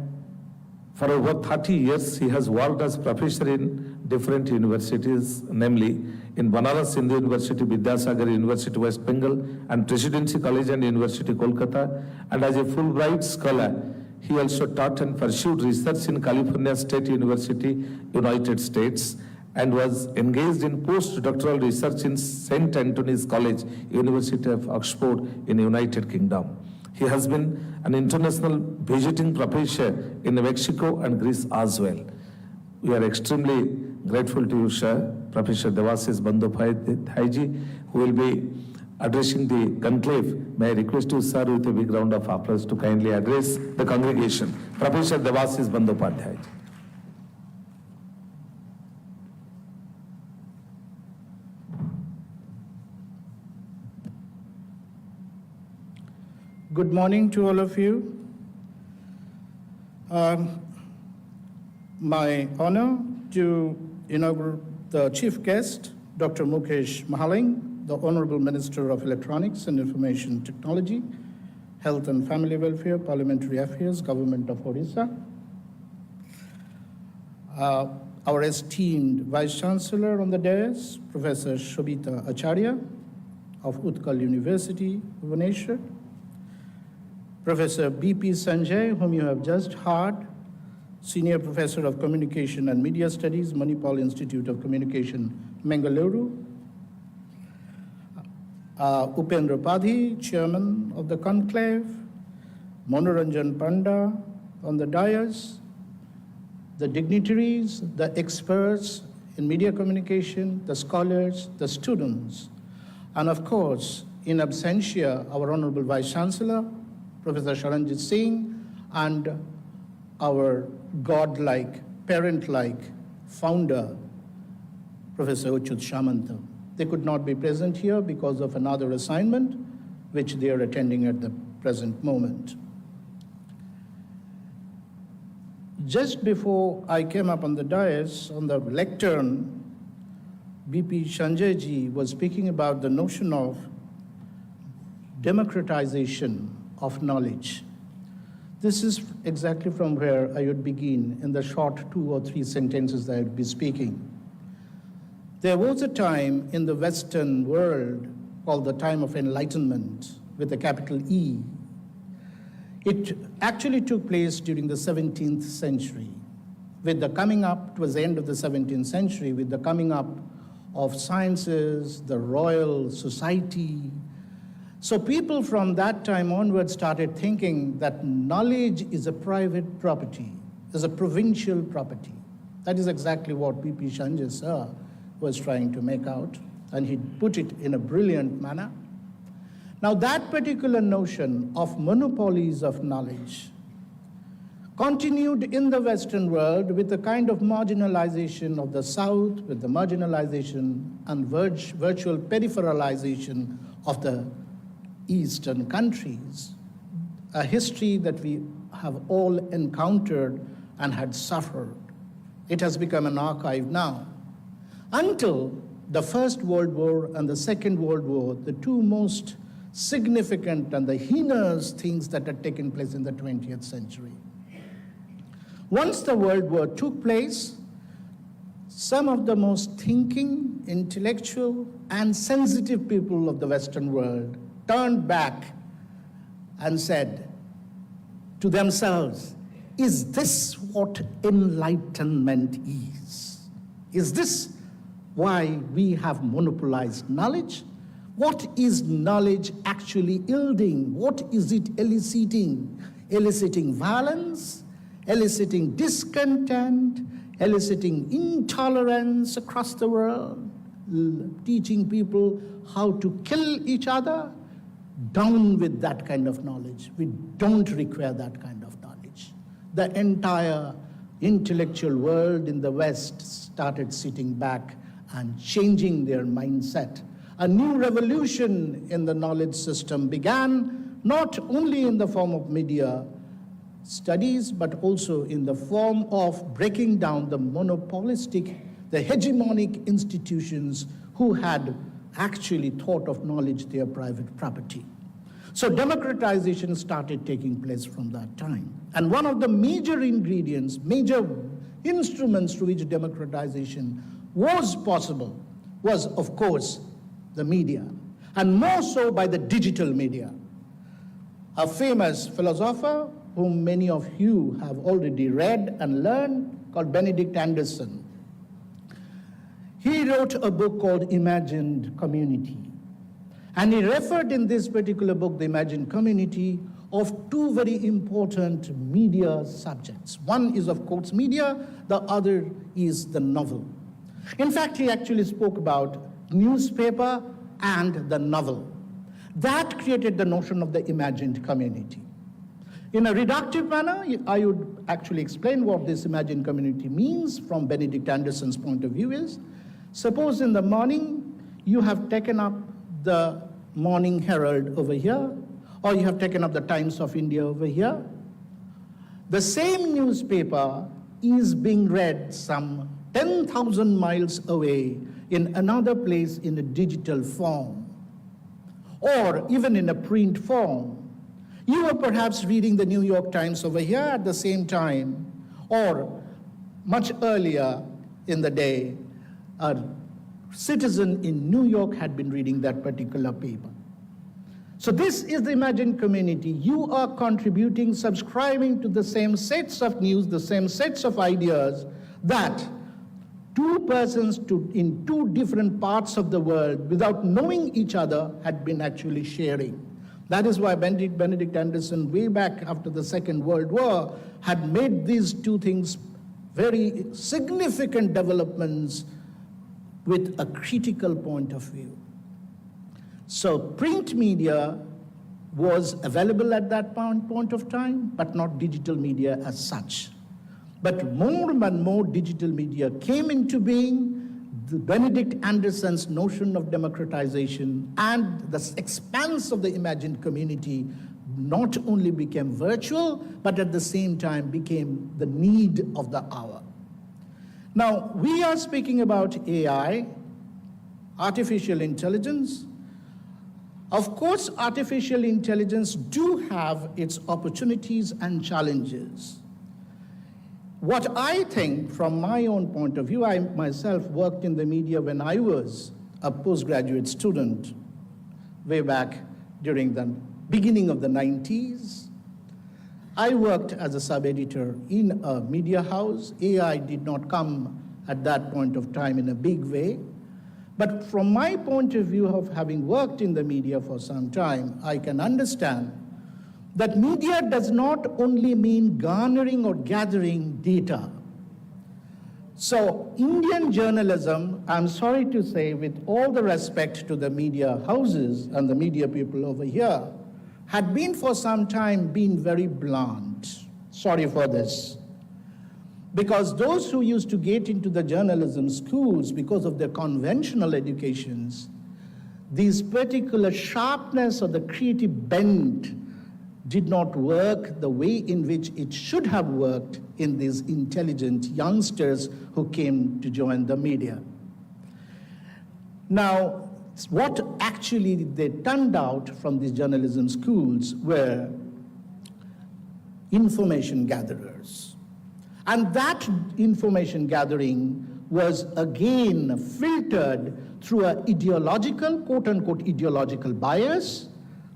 for over 30 years, he has worked as professor in different universities, namely in Banaras Hindu University, Vidyasagar University, West Bengal, and Presidency College and University, Kolkata. And as a Fulbright scholar, he also taught and pursued research in California State University, United States, and was engaged in postdoctoral research in St. Anthony's College, University of Oxford in the United Kingdom. He has been an international visiting professor in Mexico and Greece as well. We are extremely grateful to you, sir, Professor Devasis Bandyopadhyay, who will be addressing the conclave. May I request you, sir, with a big round of applause to kindly address the congregation. Professor Devasis Bandyopadhyay. Good morning to all of you. My honor to inaugurate the chief guest, Dr. Mukesh Mahaling, the Honorable Minister of Electronics and Information Technology, Health and Family Welfare, Parliamentary Affairs, Government of Odisha. Our esteemed Vice Chancellor on the dais, Professor Shobita Acharya of Utkal University, Bhubaneswar. Professor B.P. Sanjay, whom you have just heard, Senior Professor of Communication and Media Studies, Manipal Institute of Communication, Mangaluru. Upendra Padhi, Chairman of the Conclave. Monoranjan Panda on the dais. The dignitaries, the experts in media communication, the scholars, the students, and of course, in absentia, our Honorable Vice Chancellor, Professor Sharanjit Singh, and our godlike, parent-like founder, Professor Uchut Shamanta. They could not be present here because of another assignment, which they are attending at the present moment. Just before I came up on the dais, on the lectern, B.P. Sanjay ji was speaking about the notion of democratization of knowledge. This is exactly from where I would begin in the short 2 or 3 sentences that I would be speaking. There was a time in the Western world called the time of enlightenment with a capital E. It actually took place during the 17th century. With the coming up, towards the end of the 17th century, with the coming up of sciences, the Royal Society. So people from that time onward started thinking that knowledge is a private property, is a provincial property. That is exactly what P.P. Sanjay sir was trying to make out, and he put it in a brilliant manner. Now that particular notion of monopolies of knowledge continued in the Western world with the kind of marginalization of the South, with the marginalization and virtual peripheralization of the Eastern countries, a history that we have all encountered and had suffered. It has become an archive now. Until the First World War and the Second World War, the two most significant and the heinous things that had taken place in the 20th century. Once the World War took place, some of the most thinking, intellectual, and sensitive people of the Western world turned back and said to themselves, is this what enlightenment is? Is this why we have monopolized knowledge? What is knowledge actually yielding? What is it eliciting? Eliciting violence, eliciting discontent, eliciting intolerance across the world, teaching people how to kill each other? Down with that kind of knowledge. We don't require that kind of knowledge. The entire intellectual world in the West started sitting back and changing their mindset A new revolution in the knowledge system began, not only in the form of media studies, but also in the form of breaking down the monopolistic, the hegemonic institutions who had actually thought of knowledge their private property. So democratization started taking place from that time. And one of the major ingredients, major instruments through which democratization was possible was, of course, the media, and more so by the digital media. A famous philosopher whom many of you have already read and learned, called Benedict Anderson. He wrote a book called Imagined Community. And he referred in this particular book, The Imagined Community, of two very important media subjects. One is, of course, media, the other is the novel. In fact, he actually spoke about newspaper and the novel. That created the notion of the imagined community. In a reductive manner, I would actually explain what this imagined community means from Benedict Anderson's point of view is, suppose in the morning you have taken up the Morning Herald over here, or you have taken up the Times of India over here. The same newspaper is being read some 10,000 miles away in another place in a digital form, or even in a print form. You are perhaps reading the New York Times over here at the same time, or much earlier in the day, a citizen in New York had been reading that particular paper. So this is the imagined community. You are contributing, subscribing to the same sets of news, the same sets of ideas that two persons in two different parts of the world, without knowing each other, had been actually sharing. That is why Benedict Anderson, way back after the Second World War, had made these two things very significant developments with a critical point of view. So print media was available at that point of time, but not digital media as such. But more and more digital media came into being. Benedict Anderson's notion of democratization and the expanse of the imagined community not only became virtual, but at the same time became the need of the hour. Now, we are speaking about AI, artificial intelligence. Of course, artificial intelligence do have its opportunities and challenges. What I think, from my own point of view, I myself worked in the media when I was a postgraduate student, way back during the beginning of the 90s. I worked as a sub-editor in a media house. AI did not come at that point of time in a big way. But from my point of view of having worked in the media for some time, I can understand that media does not only mean garnering or gathering data. So Indian journalism, I'm sorry to say, with all the respect to the media houses and the media people over here, had been for some time been very blunt. Sorry for this. Because those who used to get into the journalism schools because of their conventional educations, these particular sharpness or the creative bent did not work the way in which it should have worked in these intelligent youngsters who came to join the media. Now, what actually they turned out from these journalism schools were information gatherers. And that information gathering was again filtered through an ideological, quote-unquote ideological bias,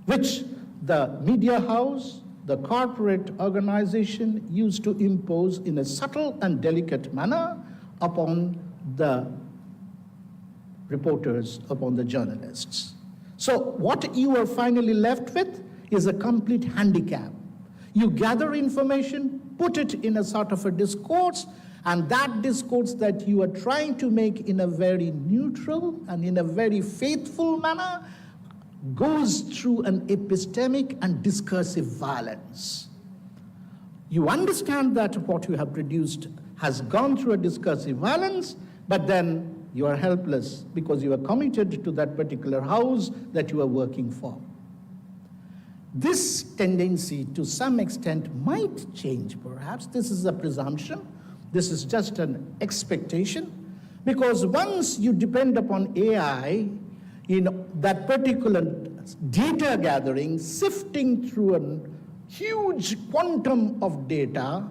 which the media house, the corporate organization used to impose in a subtle and delicate manner upon the reporters, upon the journalists. So what you are finally left with is a complete handicap. You gather information, put it in a sort of a discourse, and that discourse that you are trying to make in a very neutral and in a very faithful manner goes through an epistemic and discursive violence. You understand that what you have produced has gone through a discursive violence, but then you are helpless because you are committed to that particular house that you are working for. This tendency to some extent might change, perhaps. This is a presumption. This is just an expectation. Because once you depend upon AI in that particular data gathering, sifting through a huge quantum of data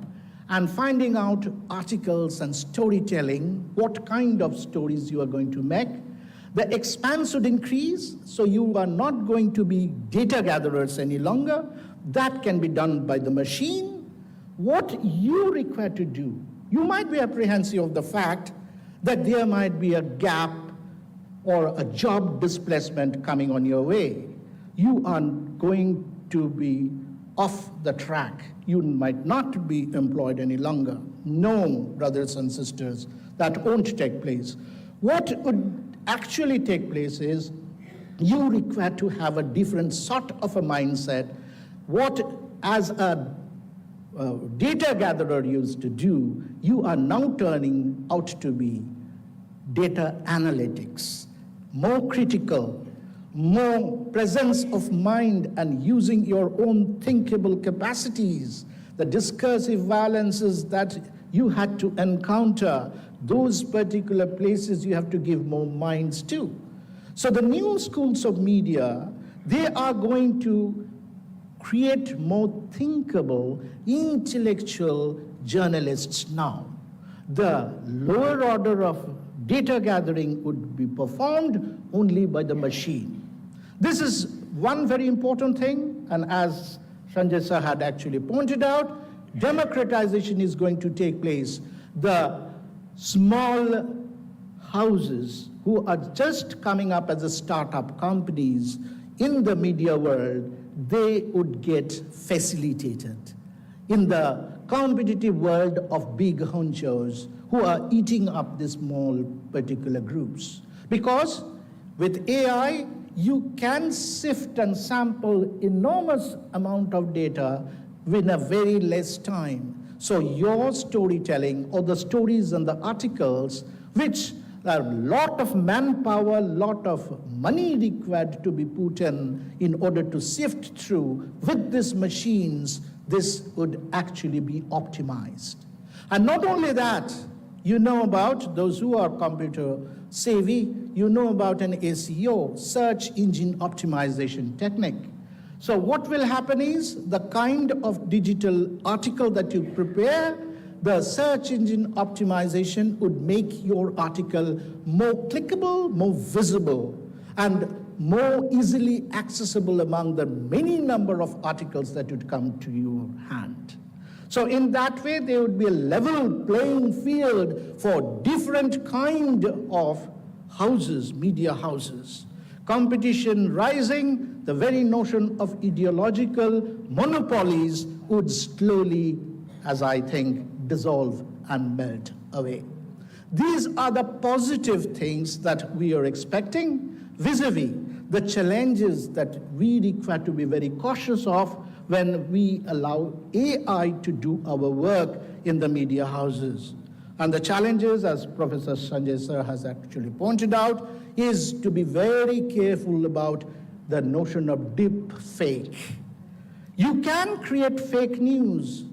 and finding out articles and storytelling, what kind of stories you are going to make, the expanse would increase, so you are not going to be data gatherers any longer. That can be done by the machine. What you require to do, you might be apprehensive of the fact that there might be a gap or a job displacement coming on your way. You are going to be off the track. You might not be employed any longer. No, brothers and sisters, that won't take place. What would actually take place is you require to have a different sort of a mindset. What, as a data gatherer used to do, you are now turning out to be data analytics, more critical, more presence of mind and using your own thinkable capacities, the discursive violences that you had to encounter, those particular places you have to give more minds to. So the new schools of media, they are going to create more thinkable, intellectual journalists now. The lower order of data gathering would be performed only by the machine. This is one very important thing, and as Sanjay sir had actually pointed out, democratization is going to take place. The small houses who are just coming up as a startup companies in the media world, they would get facilitated in the competitive world of big honchos who are eating up these small particular groups. Because with AI, you can sift and sample enormous amount of data in a very less time. So your storytelling or the stories and the articles, which are a lot of manpower, lot of money required to be put in order to sift through, with these machines, this would actually be optimized. And not only that, you know about, those who are computer savvy, you know about an SEO, search engine optimization technique. So what will happen is the kind of digital article that you prepare, the search engine optimization would make your article more clickable, more visible, and more easily accessible among the many number of articles that would come to your hand. So in that way, there would be a level playing field for different kind of houses, media houses. Competition rising, the very notion of ideological monopolies would slowly, as I think, dissolve and melt away. These are the positive things that we are expecting vis-a-vis the challenges that we require to be very cautious of when we allow AI to do our work in the media houses. And the challenges, as Professor Sanjay sir has actually pointed out, is to be very careful about the notion of deep fake. You can create fake news.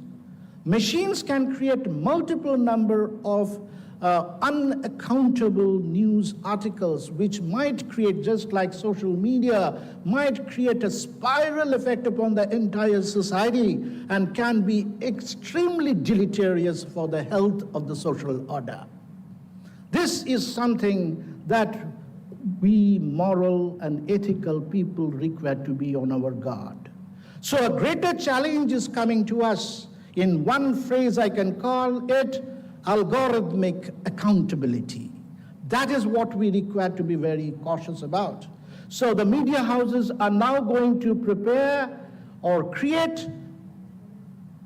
Machines can create multiple number of unaccountable news articles, which might create, just like social media, might create a spiral effect upon the entire society and can be extremely deleterious for the health of the social order. This is something that we moral and ethical people require to be on our guard. So a greater challenge is coming to us. In one phrase, I can call it algorithmic accountability. That is what we require to be very cautious about. So the media houses are now going to prepare or create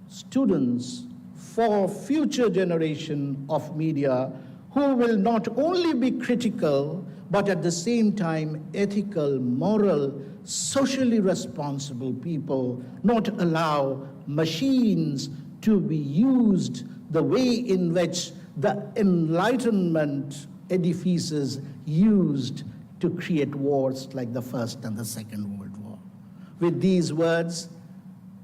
students for future generation of media who will not only be critical, but at the same time ethical, moral, socially responsible people, not allow machines to be used the way in which the Enlightenment edifices used to create wars like the First and the Second World War. With these words,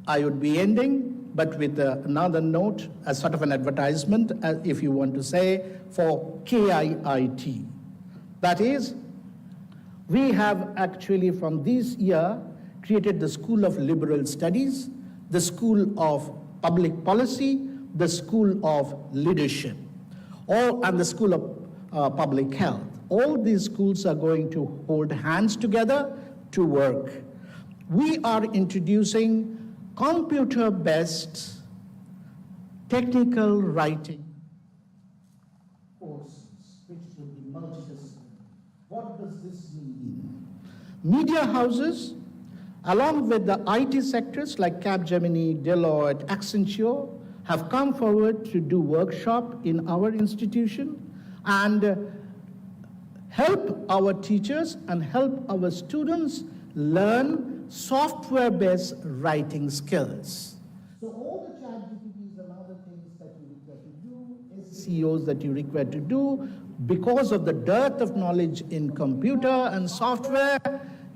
I would be ending, but with another note, as sort of an advertisement, if you want to say, for KIIT. That is, we have actually from this year created the School of Liberal Studies, the School of Public Policy, the School of Leadership, and the School of Public Health. All these schools are going to hold hands together to work. We are introducing computer-based technical writing courses, which will be multidisciplinary. What does this mean? Media houses, along with the IT sectors like Capgemini, Deloitte, Accenture, have come forward to do workshop in our institution and help our teachers and help our students learn software-based writing skills. So all the ChatGPTs and other things that you require to do, SEOs that you require to do, because of the dearth of knowledge in computer and software,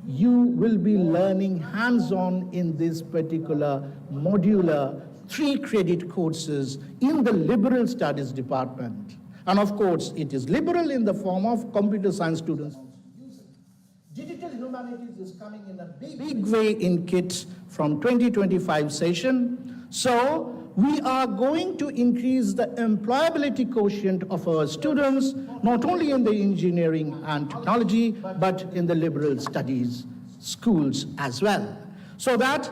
you will be learning hands-on in this particular modular 3-credit courses in the liberal studies department. And of course, it is liberal in the form of computer science students. Digital humanities is coming in a big way in KIT from 2025 session. So we are going to increase the employability quotient of our students, not only in the engineering and technology, but in the liberal studies schools as well. So that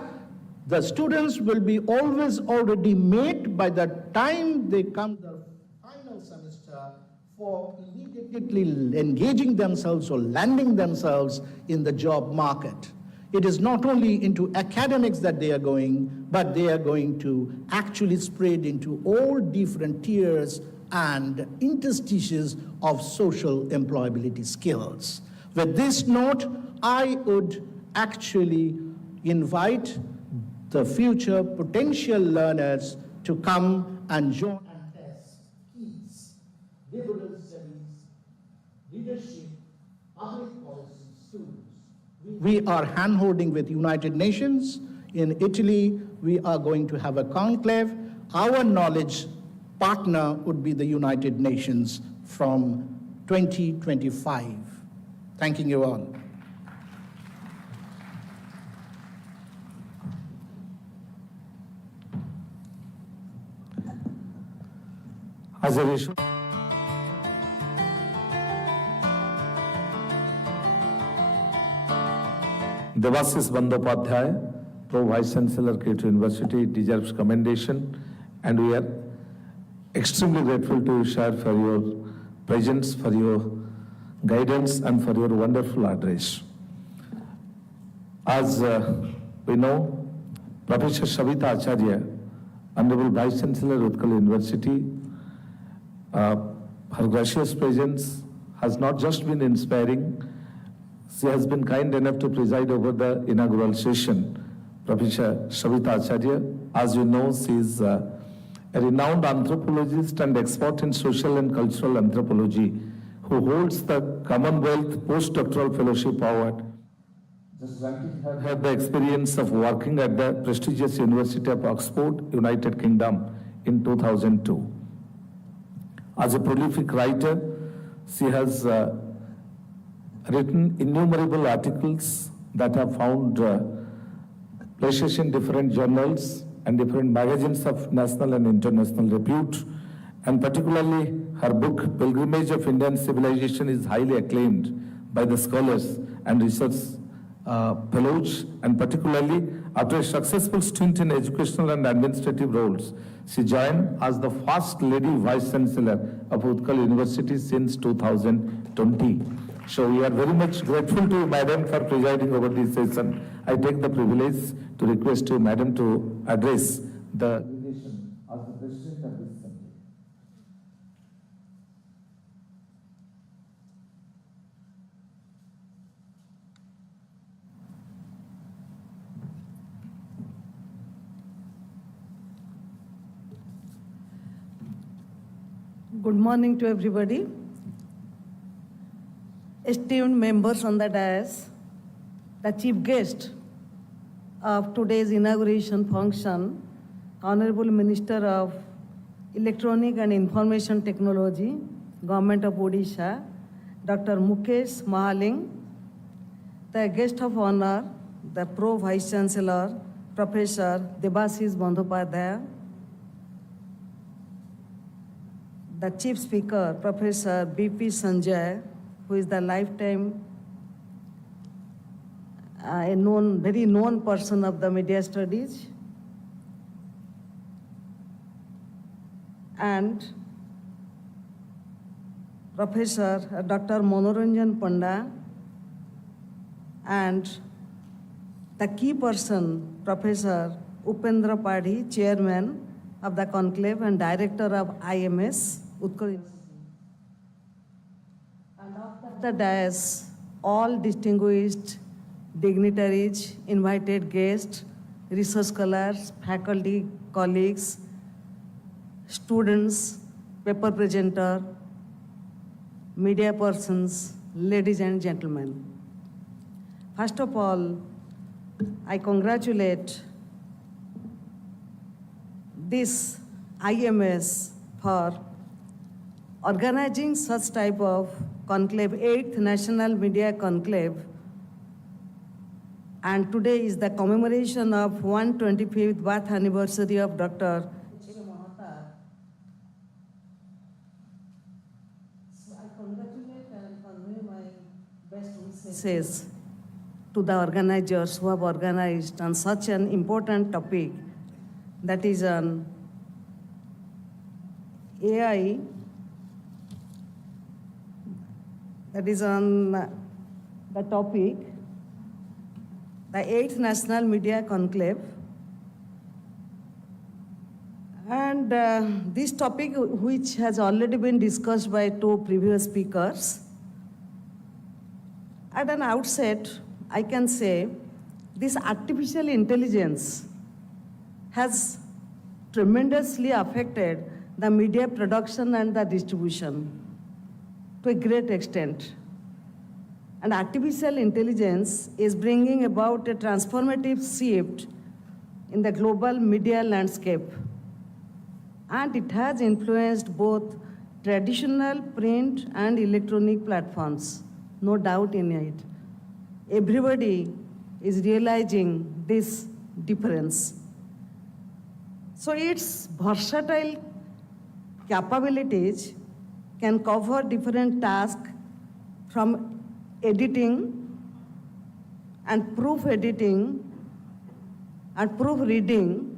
the students will be always already made by the time they come to the final semester for immediately engaging themselves or landing themselves in the job market. It is not only into academics that they are going, but they are going to actually spread into all different tiers and interstices of social employability skills. With this note, I would actually invite the future potential learners to come and join and test keys, liberal studies, leadership, public policy students. We are hand-holding with United Nations. In Italy, we are going to have a conclave. Our knowledge partner would be the United Nations from 2025. Thanking you all. As a ratio, Devasis Bandyopadhyay, Pro Vice Chancellor, K2 University, deserves commendation, and we are extremely grateful to you, Sir, for your presence, for your guidance, and for your wonderful address. As we know, Professor Savita Acharya, Honorable Vice Chancellor, Utkal University, her gracious presence has not just been inspiring, she has been kind enough to preside over the inaugural session. Professor Savita Acharya, as you know, she is a renowned anthropologist and expert in social and cultural anthropology who holds the Commonwealth Postdoctoral Fellowship Award. Just ranking her Had the experience of working at the prestigious University of Oxford, United Kingdom in 2002. As a prolific writer, she has written innumerable articles that have found places in different journals and different magazines of national and international repute. And particularly, her book, Pilgrimage of Indian Civilization, is highly acclaimed by the scholars and research fellows, and particularly after a successful stint in educational and administrative roles, she joined as the first lady Vice Chancellor of Utkal University since 2020. So we are very much grateful to you, Madam, for presiding over this session. I take the privilege to request you, Madam, to address the delegation as the President of this Assembly. Good morning to everybody. esteemed members on the dais, the chief guest of today's inauguration function, Honorable Minister of Electronic and Information Technology, Government of Odisha, Dr. Mukesh Mahaling, the guest of honor, the Pro Vice Chancellor, Professor Debashish Bandhopadhyay, the Chief Speaker, Professor B.P. Sanjay, who is the lifetime very known person of the media studies, and Professor Dr. Manoranjan Panda, and the key person, Professor Upendra Padhi, Chairman of the Conclave and Director of IMS, Utkal. And after the dais, all distinguished dignitaries, invited guests, research scholars, faculty, colleagues, students, paper presenter, media persons, ladies and gentlemen. First of all, I congratulate this IMS for organizing such type of conclave, 8th National Media Conclave, and today is the commemoration of 125th birth anniversary of Dr. So I congratulate and convey my best wishes to the organizers who have organized on such an important topic, that is on AI, that is on the topic, the 8th National Media Conclave. And this topic, which has already been discussed by two previous speakers, at an outset, I can say this artificial intelligence has tremendously affected the media production and the distribution to a great extent. And artificial intelligence is bringing about a transformative shift in the global media landscape. And it has influenced both traditional print and electronic platforms, no doubt in it. Everybody is realizing this difference. So its versatile capabilities can cover different tasks, from editing and proof editing and proofreading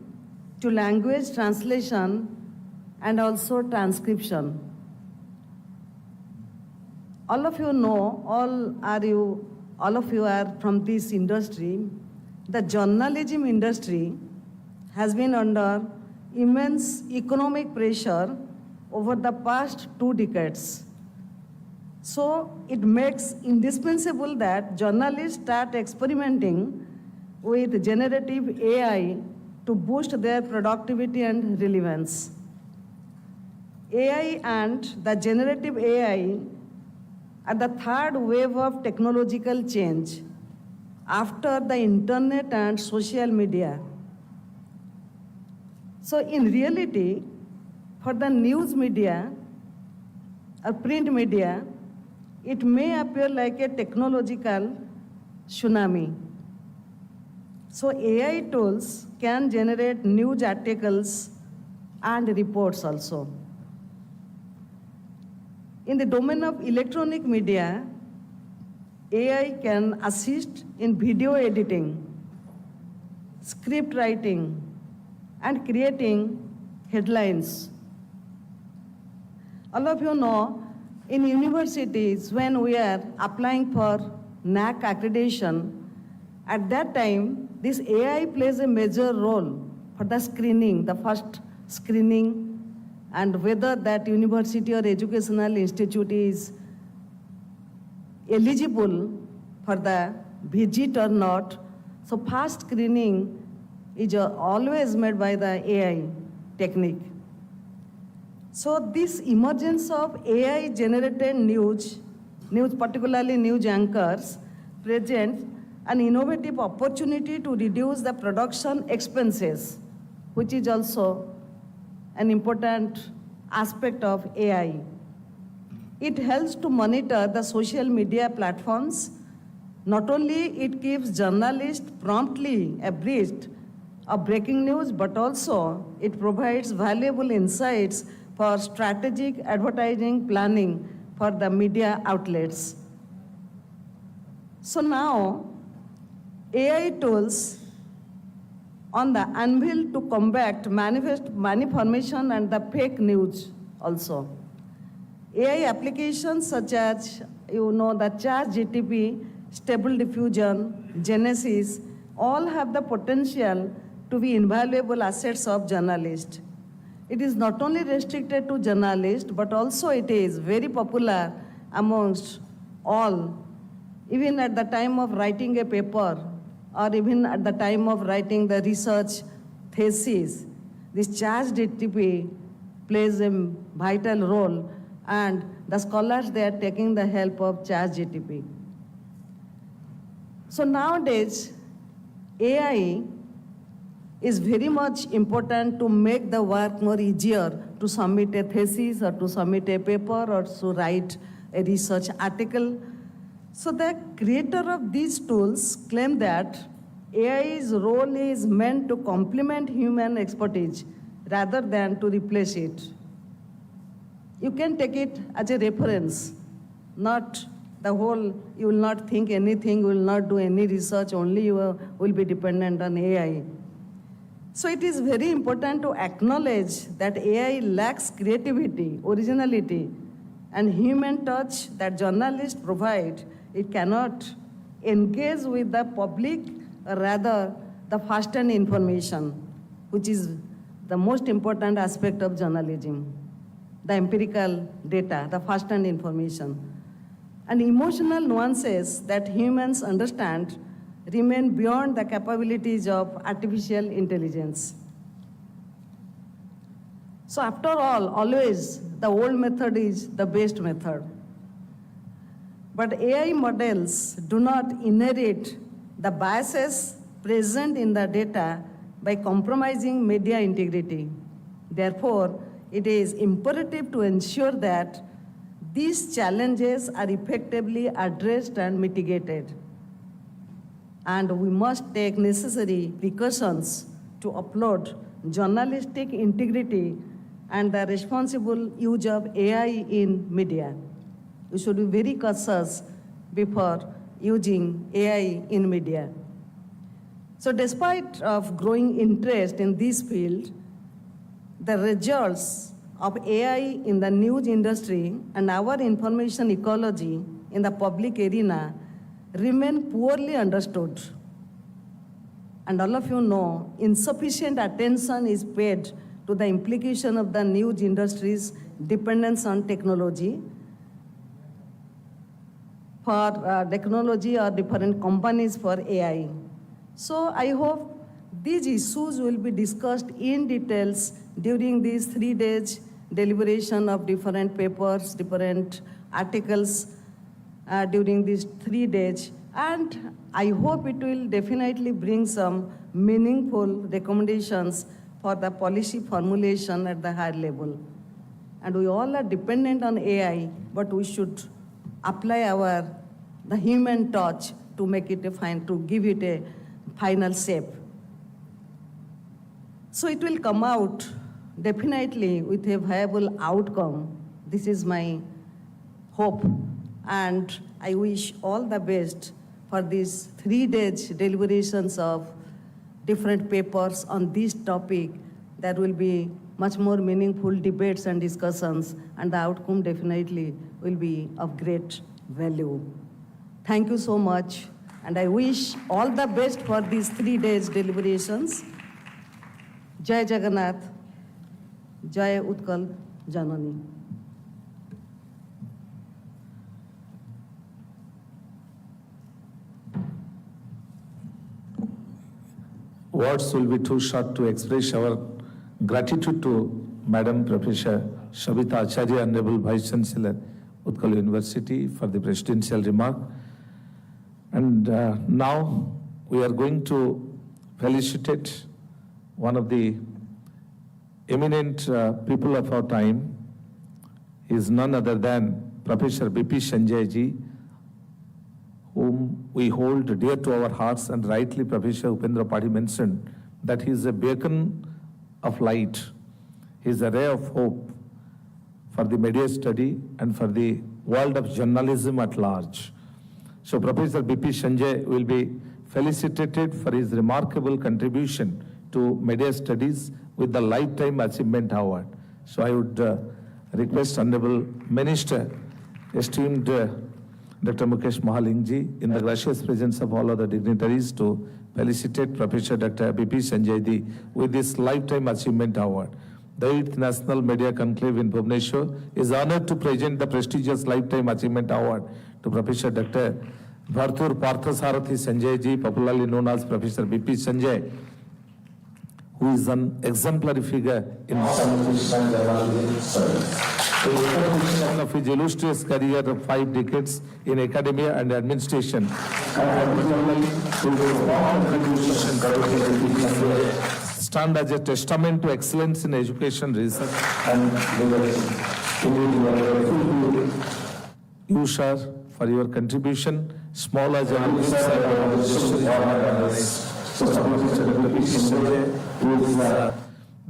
to language translation and also transcription. All of you know, all of you are from this industry. The journalism industry has been under immense economic pressure over the past 2 decades. So it makes indispensable that journalists start experimenting with generative AI to boost their productivity and relevance. AI and the generative AI are the third wave of technological change after the internet and social media. So in reality, for the news media or print media, it may appear like a technological tsunami. So AI tools can generate news articles and reports also. In the domain of electronic media, AI can assist in video editing, script writing, and creating headlines. All of you know, in universities, when we are applying for NAC accreditation, at that time, this AI plays a major role for the screening, the first screening, and whether that university or educational institute is eligible for the visit or not. So first screening is always made by the AI technique. So this emergence of AI-generated news news, particularly news anchors, present an innovative opportunity to reduce the production expenses, which is also an important aspect of AI. It helps to monitor the social media platforms. Not only it gives journalists promptly abreast of breaking news, but also it provides valuable insights for strategic advertising planning for the media outlets. So now, AI tools on the anvil to combat manipulation and the fake news also. AI applications such as, the ChatGPT, Stable Diffusion, Genesis, all have the potential to be invaluable assets of journalists. It is not only restricted to journalists, but also it is very popular amongst all, even at the time of writing a paper, or even at the time of writing the research thesis. This ChatGPT plays a vital role, and the scholars, they are taking the help of ChatGPT. So nowadays, AI is very much important to make the work more easier to submit a thesis or to submit a paper or to write a research article. So the creator of these tools claim that AI's role is meant to complement human expertise rather than to replace it. You can take it as a reference, not the whole, you will not think anything, you will not do any research, only you will be dependent on AI. So it is very important to acknowledge that AI lacks creativity, originality, and human touch that journalists provide. It cannot engage with the public, or rather the first-hand information, which is the most important aspect of journalism, the empirical data, the first-hand information. And emotional nuances that humans understand remain beyond the capabilities of artificial intelligence. So after all, always the old method is the best method. But AI models do not inherit the biases present in the data by compromising media integrity. Therefore, it is imperative to ensure that these challenges are effectively addressed and mitigated. And we must take necessary precautions to uphold journalistic integrity and the responsible use of AI in media. We should be very cautious before using AI in media. So despite of growing interest in this field, the results of AI in the news industry and our information ecology in the public arena remain poorly understood. And all of you know, insufficient attention is paid to the implication of the news industry's dependence on technology for technology or different companies for AI. So I hope these issues will be discussed in details during these 3 days deliberation of different papers, different articles during these 3 days. And I hope it will definitely bring some meaningful recommendations for the policy formulation at the higher level. And we all are dependent on AI, but we should apply the human touch to make it to give it a final shape. So it will come out definitely with a viable outcome. This is my hope, and I wish all the best for these 3 days deliberations of different papers on this topic. There will be much more meaningful debates and discussions, and the outcome definitely will be of great value. Thank you so much, and I wish all the best for these 3 days deliberations. Jai Jagannath, Jai Utkal Janani. Words will be too short to express our gratitude to Madam Professor Sabita Acharya, Honorable Vice Chancellor, Utkal University for the presidential remark. And now we are going to felicitate one of the eminent people of our time. He is none other than Professor B.P. Sanjay ji, whom we hold dear to our hearts, and rightly Professor Upendra Padhi mentioned that he is a beacon of light. He is a ray of hope for the media study and for the world of journalism at large. So Professor B.P. Sanjay will be felicitated for his remarkable contribution to media studies with the Lifetime Achievement Award. So I would request Honorable Minister, esteemed Dr. Mukesh Mahalingji, in the gracious presence of all other dignitaries, to felicitate Professor Dr. B.P. Sanjay ji with this Lifetime Achievement Award. The 8th National Media Conclave in Bhubaneswar is honored to present the prestigious Lifetime Achievement Award to Professor Dr. Bhartur Parthasarathi Sanjay ji, popularly known as Professor B.P. Sanjay, who is an exemplary figure in one of his illustrious career of 5 decades in academia and administration. Stand as a testament to excellence in education, research, and you, sir, for your contribution, small as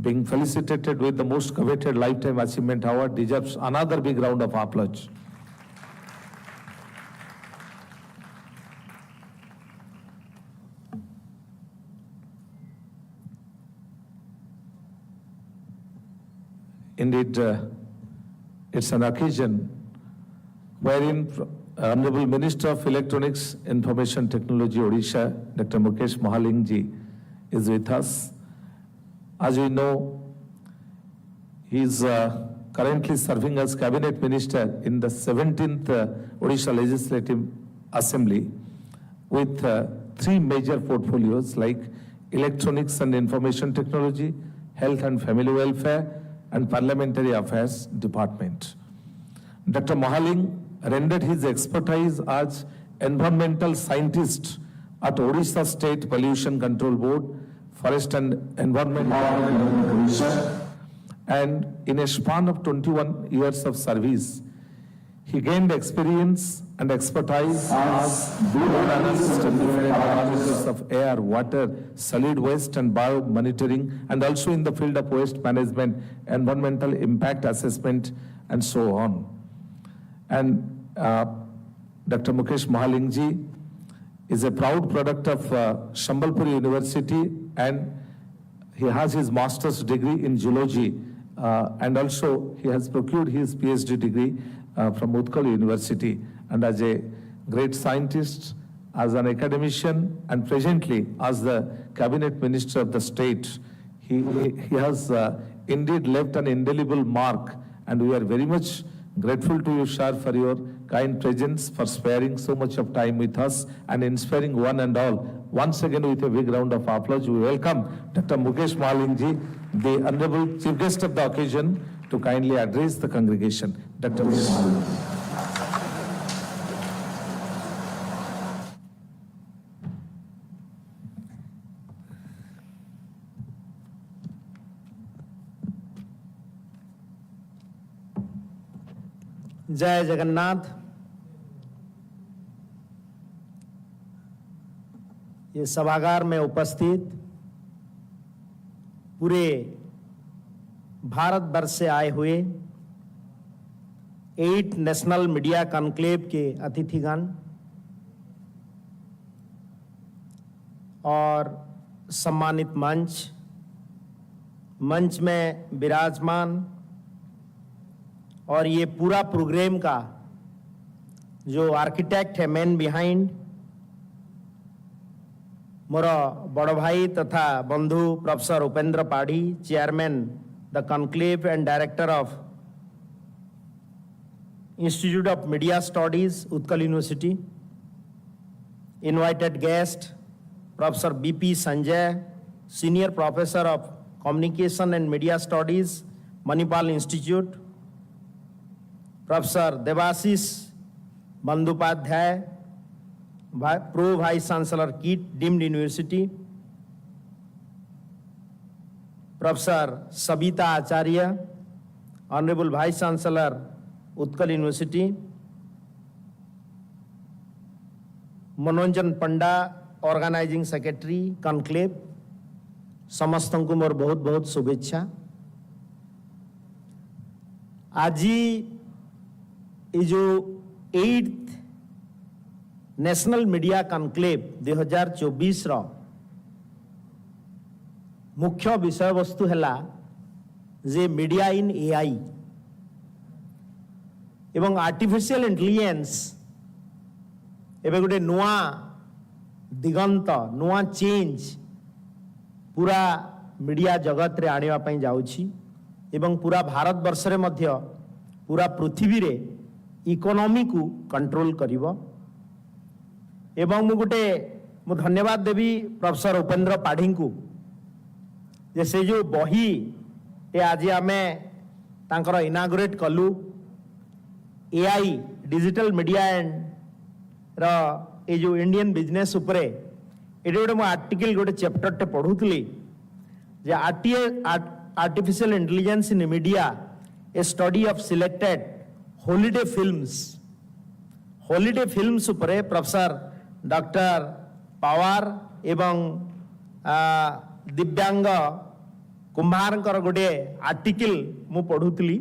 being felicitated with the most coveted Lifetime Achievement Award, deserves another big round of applause. Indeed, it's an occasion wherein Honorable Minister of Electronics, Information Technology, Odisha, Dr. Mukesh Mahalingji, is with us. As we know, he is currently serving as Cabinet Minister in the 17th Odisha Legislative Assembly with 3 major portfolios like Electronics and Information Technology, Health and Family Welfare, and Parliamentary Affairs Department. Dr. Mahaling rendered his expertise as environmental scientist at Odisha State Pollution Control Board, Forest and Environment, and in a span of 21 years of service, he gained experience and expertise as board analyst in different parameters of air, water, solid waste and bio monitoring, and also in the field of waste management, environmental impact assessment, and so on. And Dr. Mukesh Mahalingji is a proud product of Shambalpur University, and he has his master's degree in geology, and also he has procured his PhD degree from Utkal University. And as a great scientist, as an academician, and presently as the Cabinet Minister of the state, he has indeed left an indelible mark, and we are very much grateful to you, sir, for your kind presence, for sparing so much of time with us and inspiring one and all. Once again, with a big round of applause, we welcome Dr. Mukesh Mahalingji, the Honorable Chief Guest of the occasion, to kindly address the congregation. Dr. Mukesh Mahalingji. जय जगन्नाथ। ये सभागार में उपस्थित पूरे भारत वर्ष से आए हुए 8 नेशनल मीडिया कॉन्क्लेव के अतिथिगण और सम्मानित मंच में विराजमान और ये पूरा प्रोग्राम का जो आर्किटेक्ट है, मैन बिहाइंड, मोरा बड़ भाई तथा बंधु professor Upendra Padhi, chairman the conclave and director of institute of media studies Utkal university, invited guest professor BP Sanjay, senior professor of communication and media studies Manipal institute, professor Debashish Bandopadhyay, pro vice chancellor KIIT deemed university, professor Savita Acharya, honourable vice chancellor Utkal university, Manoranjan Panda, organising secretary conclave, समस्त को मोर बहुत बहुत शुभेच्छा। आज ये जो 8th national media conclave 2024 रो मुख्य विषय वस्तु है जे मीडिया इन एआई एवं आर्टिफिशियल इंटेलिजेंस एवं गोटे नुआ दिगंत नुआ चेंज पूरा मीडिया जगत रे आनिबा पई जाउछि एवं पूरा भारत वर्ष रे मध्य पूरा पृथ्वी रे इकोनॉमी को कंट्रोल करिवो। एवं मु धन्यवाद देवी प्रोफेसर उपेंद्र पाढ़ी को जे से जो बही ए आज आमे तांकर इनागुरेट कलु एआई डिजिटल मीडिया एंड रो ए जो इंडियन बिजनेस उपरे एटे गोटे मु आर्टिकल गोटे चैप्टर टे पढ़ुतली जे artificial intelligence in media a study of selected holiday films उपरे प्रोफेसर डॉक्टर पवार एवं दिव्यांग कुम्भार गोटे आर्टिकल मु पढ़ुतली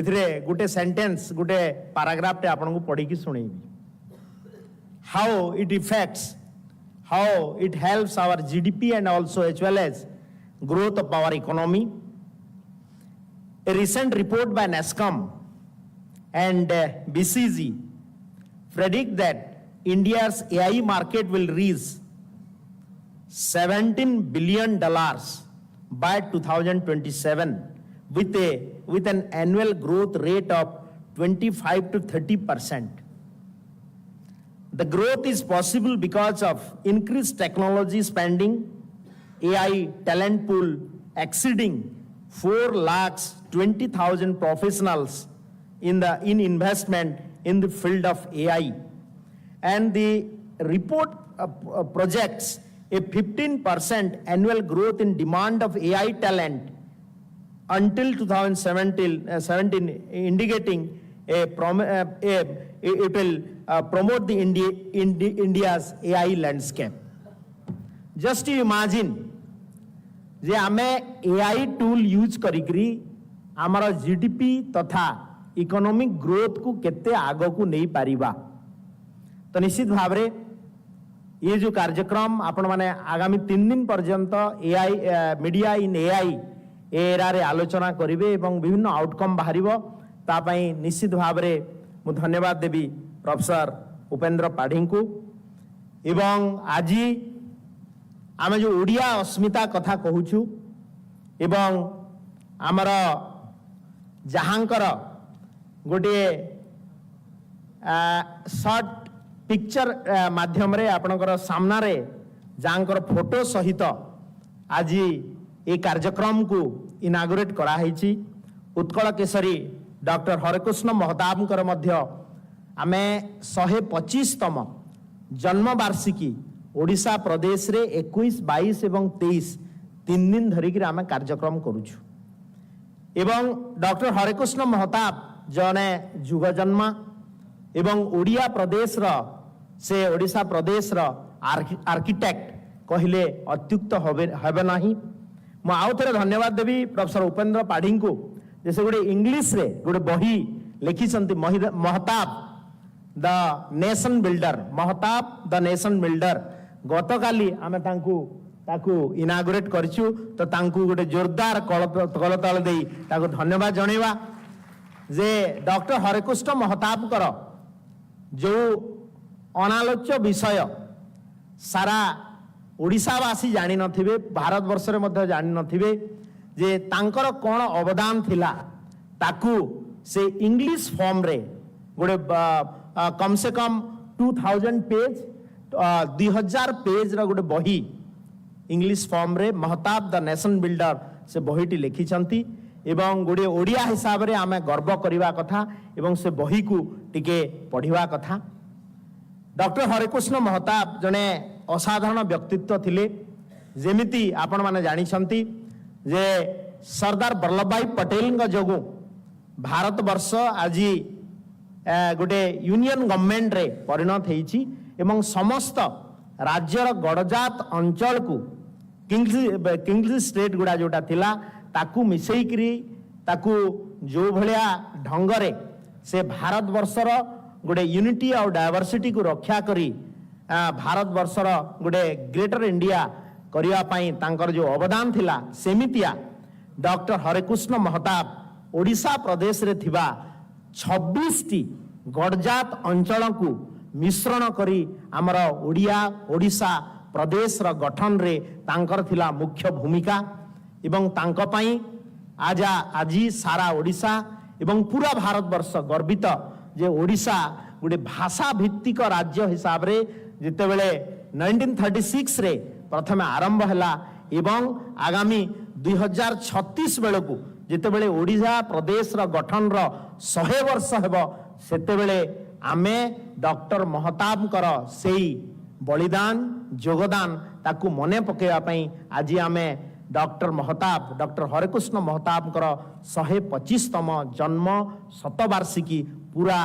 एथिरे गोटे सेंटेंस गोटे पैराग्राफ टे आपन को पढ़ी की सुनेबी। How it affects, how it helps our GDP and also as well as growth of our economy. A recent report by NASSCOM and BCG predict that India's AI market will reach $17 billion by 2027 with an annual growth rate of 25 to 30%. The growth is possible because of increased technology spending, AI talent pool exceeding 4,20,000 professionals in investment in the field of AI. And the report projects a 15% annual growth in demand of AI talent until 2017, indicating it will promote the India's AI landscape. Just to imagine जे आमे AI tool use करिकरी आमर GDP तथा economic growth को केते आगो को नहीं Paribas. तो निश्चित भाव रे ये जो कार्यक्रम आपण माने आगामी 3 दिन पर्यंत AI मीडिया इन AI एरा रे आलोचना करिवे एवं विभिन्न आउटकम बाहरिबो। ता पई निश्चित भाव रे मु धन्यवाद देबी प्रोफेसर उपेंद्र पाढ़ी को। एवं आज आमे जो ओडिया अस्मिता कथा कहूछु एवं आमर जहांकर गोटे शॉर्ट पिक्चर माध्यम रे आपनकर सामना रे जहांकर फोटो सहित आज ये कार्यक्रम को इनागुरेट करा हैछि। उत्कल केसरी डॉक्टर हरकृष्ण महताबकर मध्य आमे 125तम जन्म वार्षिकी ओडिशा प्रदेश रे 21, 22 एवं 23 3 दिन धरिक आमे कार्यक्रम करूछु। एवं डॉक्टर हरकृष्ण महताब जने जुग जन्मा एवं ओडिया प्रदेश रो से ओडिशा प्रदेश रो आर्किटेक्ट कहले अत्युक्त हेबे नाही। मु आउ थरे धन्यवाद देबी प्रोफेसर उपेंद्र पाढ़ी को जैसे गोटे इंग्लिश रे गोटे बही लिखिसंती Mahtab the nation builder, Mahtab the nation builder. गतकाली आमे ताकू इनागुरेट करछु तो तांकू गोटे जोरदार कलताल देई ताकू धन्यवाद जणेबा जे डॉक्टर हरकृष्ण महताब कर जो अनालोच्य विषय सारा ओडिशावासी जानी नथिबे, भारत वर्ष रे मध्य जानी नथिबे जे तांकर कोन अवदान थिला ताकू से इंग्लिश फॉर्म रे गोटे कम से कम 2000 पेज 2000 पेज रा गोटे बही इंग्लिश फॉर्म रे महताब द नेशन बिल्डर से बहीटी लिखिछंती। एवं गोटे ओडिया हिसाब रे आमे गर्व करवा कथा एवं से बही को टिके पढ़िवा कथा। डॉक्टर हरिकृष्ण महताब जने असाधारण व्यक्तित्व थिले। जेमिति आपण माने जानी छंती जे सरदार वल्लभ भाई पटेल जोगु भारत वर्ष आज गोटे यूनियन गवर्नमेंट रे परिणत होईछि एवं समस्त राज्यर गड़जात अंचल को किंग्स स्टेट गुड़ा जोटा थिला ताकू मिसेइकरी ताकू जो भलिया ढंगरे से भारत वर्षर गोटे यूनिटी और डायवर्सिटी को रक्षा करी भारत वर्षर गोटे ग्रेटर इंडिया करिया पाई तांकर जो अवदान थिला सेमितिया डॉक्टर हरिकृष्ण महताब ओडिशा प्रदेश रे थिबा 26 टी गड़जात अंचल को मिश्रण करी आमर ओडिशा प्रदेश र गठन रे तांकर थिला मुख्य भूमिका एवं तांको पाई आजी सारा ओडिशा एवं पूरा भारत वर्ष गर्वित जे ओडिशा गोटे भाषा भित्तिक राज्य हिसाब रे जिते बेले 1936 रे प्रथम आरंभ हैला एवं आगामी 2036 बेलू जिते बेले ओडिशा प्रदेश र गठन र 100 वर्ष हेबो सेते बेले आमे डॉक्टर महताब कर सेई बलिदान योगदान ताकू मने पकेवा पई आज आमे डॉक्टर महताब डॉक्टर हरिकृष्ण महताब कर 125तम जन्म शतवार्षिकी पूरा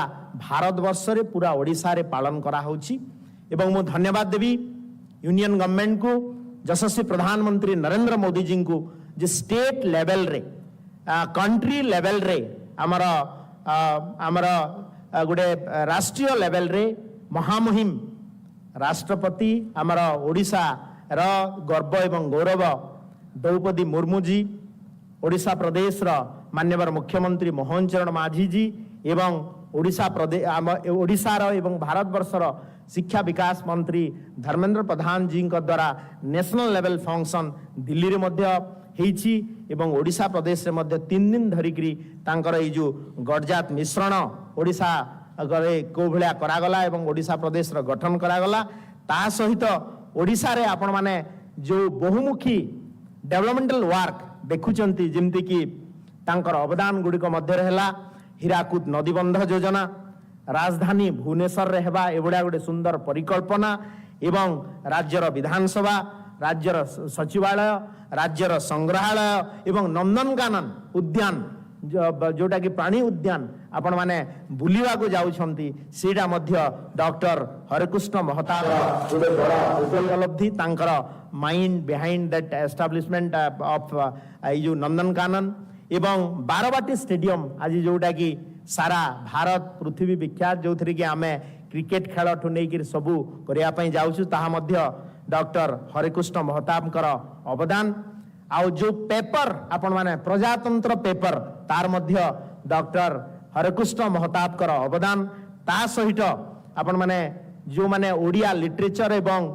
भारत वर्ष रे पूरा ओडिशा रे पालन करा होछि एवं मु धन्यवाद देवी यूनियन गवर्नमेंट को यशस्वी प्रधानमंत्री नरेंद्र मोदी जी को जे स्टेट लेवल रे कंट्री लेवल रे आमर गोटे राष्ट्रीय लेवल रे महामुहिम राष्ट्रपति आमर ओडिशा र गर्व एवं गौरव द्रौपदी मुर्मू जी ओडिशा प्रदेश र माननीय मुख्यमंत्री मोहन चरण माझी जी एवं ओडिशा प्रदेश ओडिशा रो एवं भारत वर्ष रो शिक्षा विकास मंत्री धर्मेंद्र प्रधान जी द्वारा नेशनल लेवल फंक्शन दिल्ली रे मध्य हेछि एवं ओडिशा प्रदेश रे मध्य 3 दिन धरिकरी तांकर ए जो गड़जात मिश्रण ओडिशा गरे को भलिया करागला एवं ओडिशा प्रदेश रो गठन करागला ता सहित ओडिशा रे आपण माने जो बहुमुखी डेवलपमेंटल वर्क देखुचंती जेमति कि तांकर अवदान गुडी को मध्य रहला हीराकुद नदीबंध योजना राजधानी भुवनेश्वर रे हेबा एबडा गोटे सुंदर परिकल्पना एवं राज्यर विधानसभा राज्यर सचिवालय राज्यर संग्रहालय एवं नंदनकानन उद्यान जोटा कि प्राणी उद्यान आपण माने बुलिवा को जाउछंती सेटा मध्य डॉक्टर हरिकृष्ण महताब गोटे बड़ा उपलब्धि तांकर mind behind that establishment of जो नंदनकानन एवं बारवाटी स्टेडियम आज जोटा कि सारा भारत पृथ्वी विख्यात जो थी कि आमे क्रिकेट खेल ठू नहीं सबू करने जाऊँ ताहा मध्य डॉक्टर हरिकृष्ण महताब कर अवदान आउ जो पेपर आपण माने प्रजातंत्र पेपर तार मध्य डॉक्टर हरिकृष्ण महताब कर अवदान ता सहित आपण माने जो माने ओडिया लिटरेचर एवं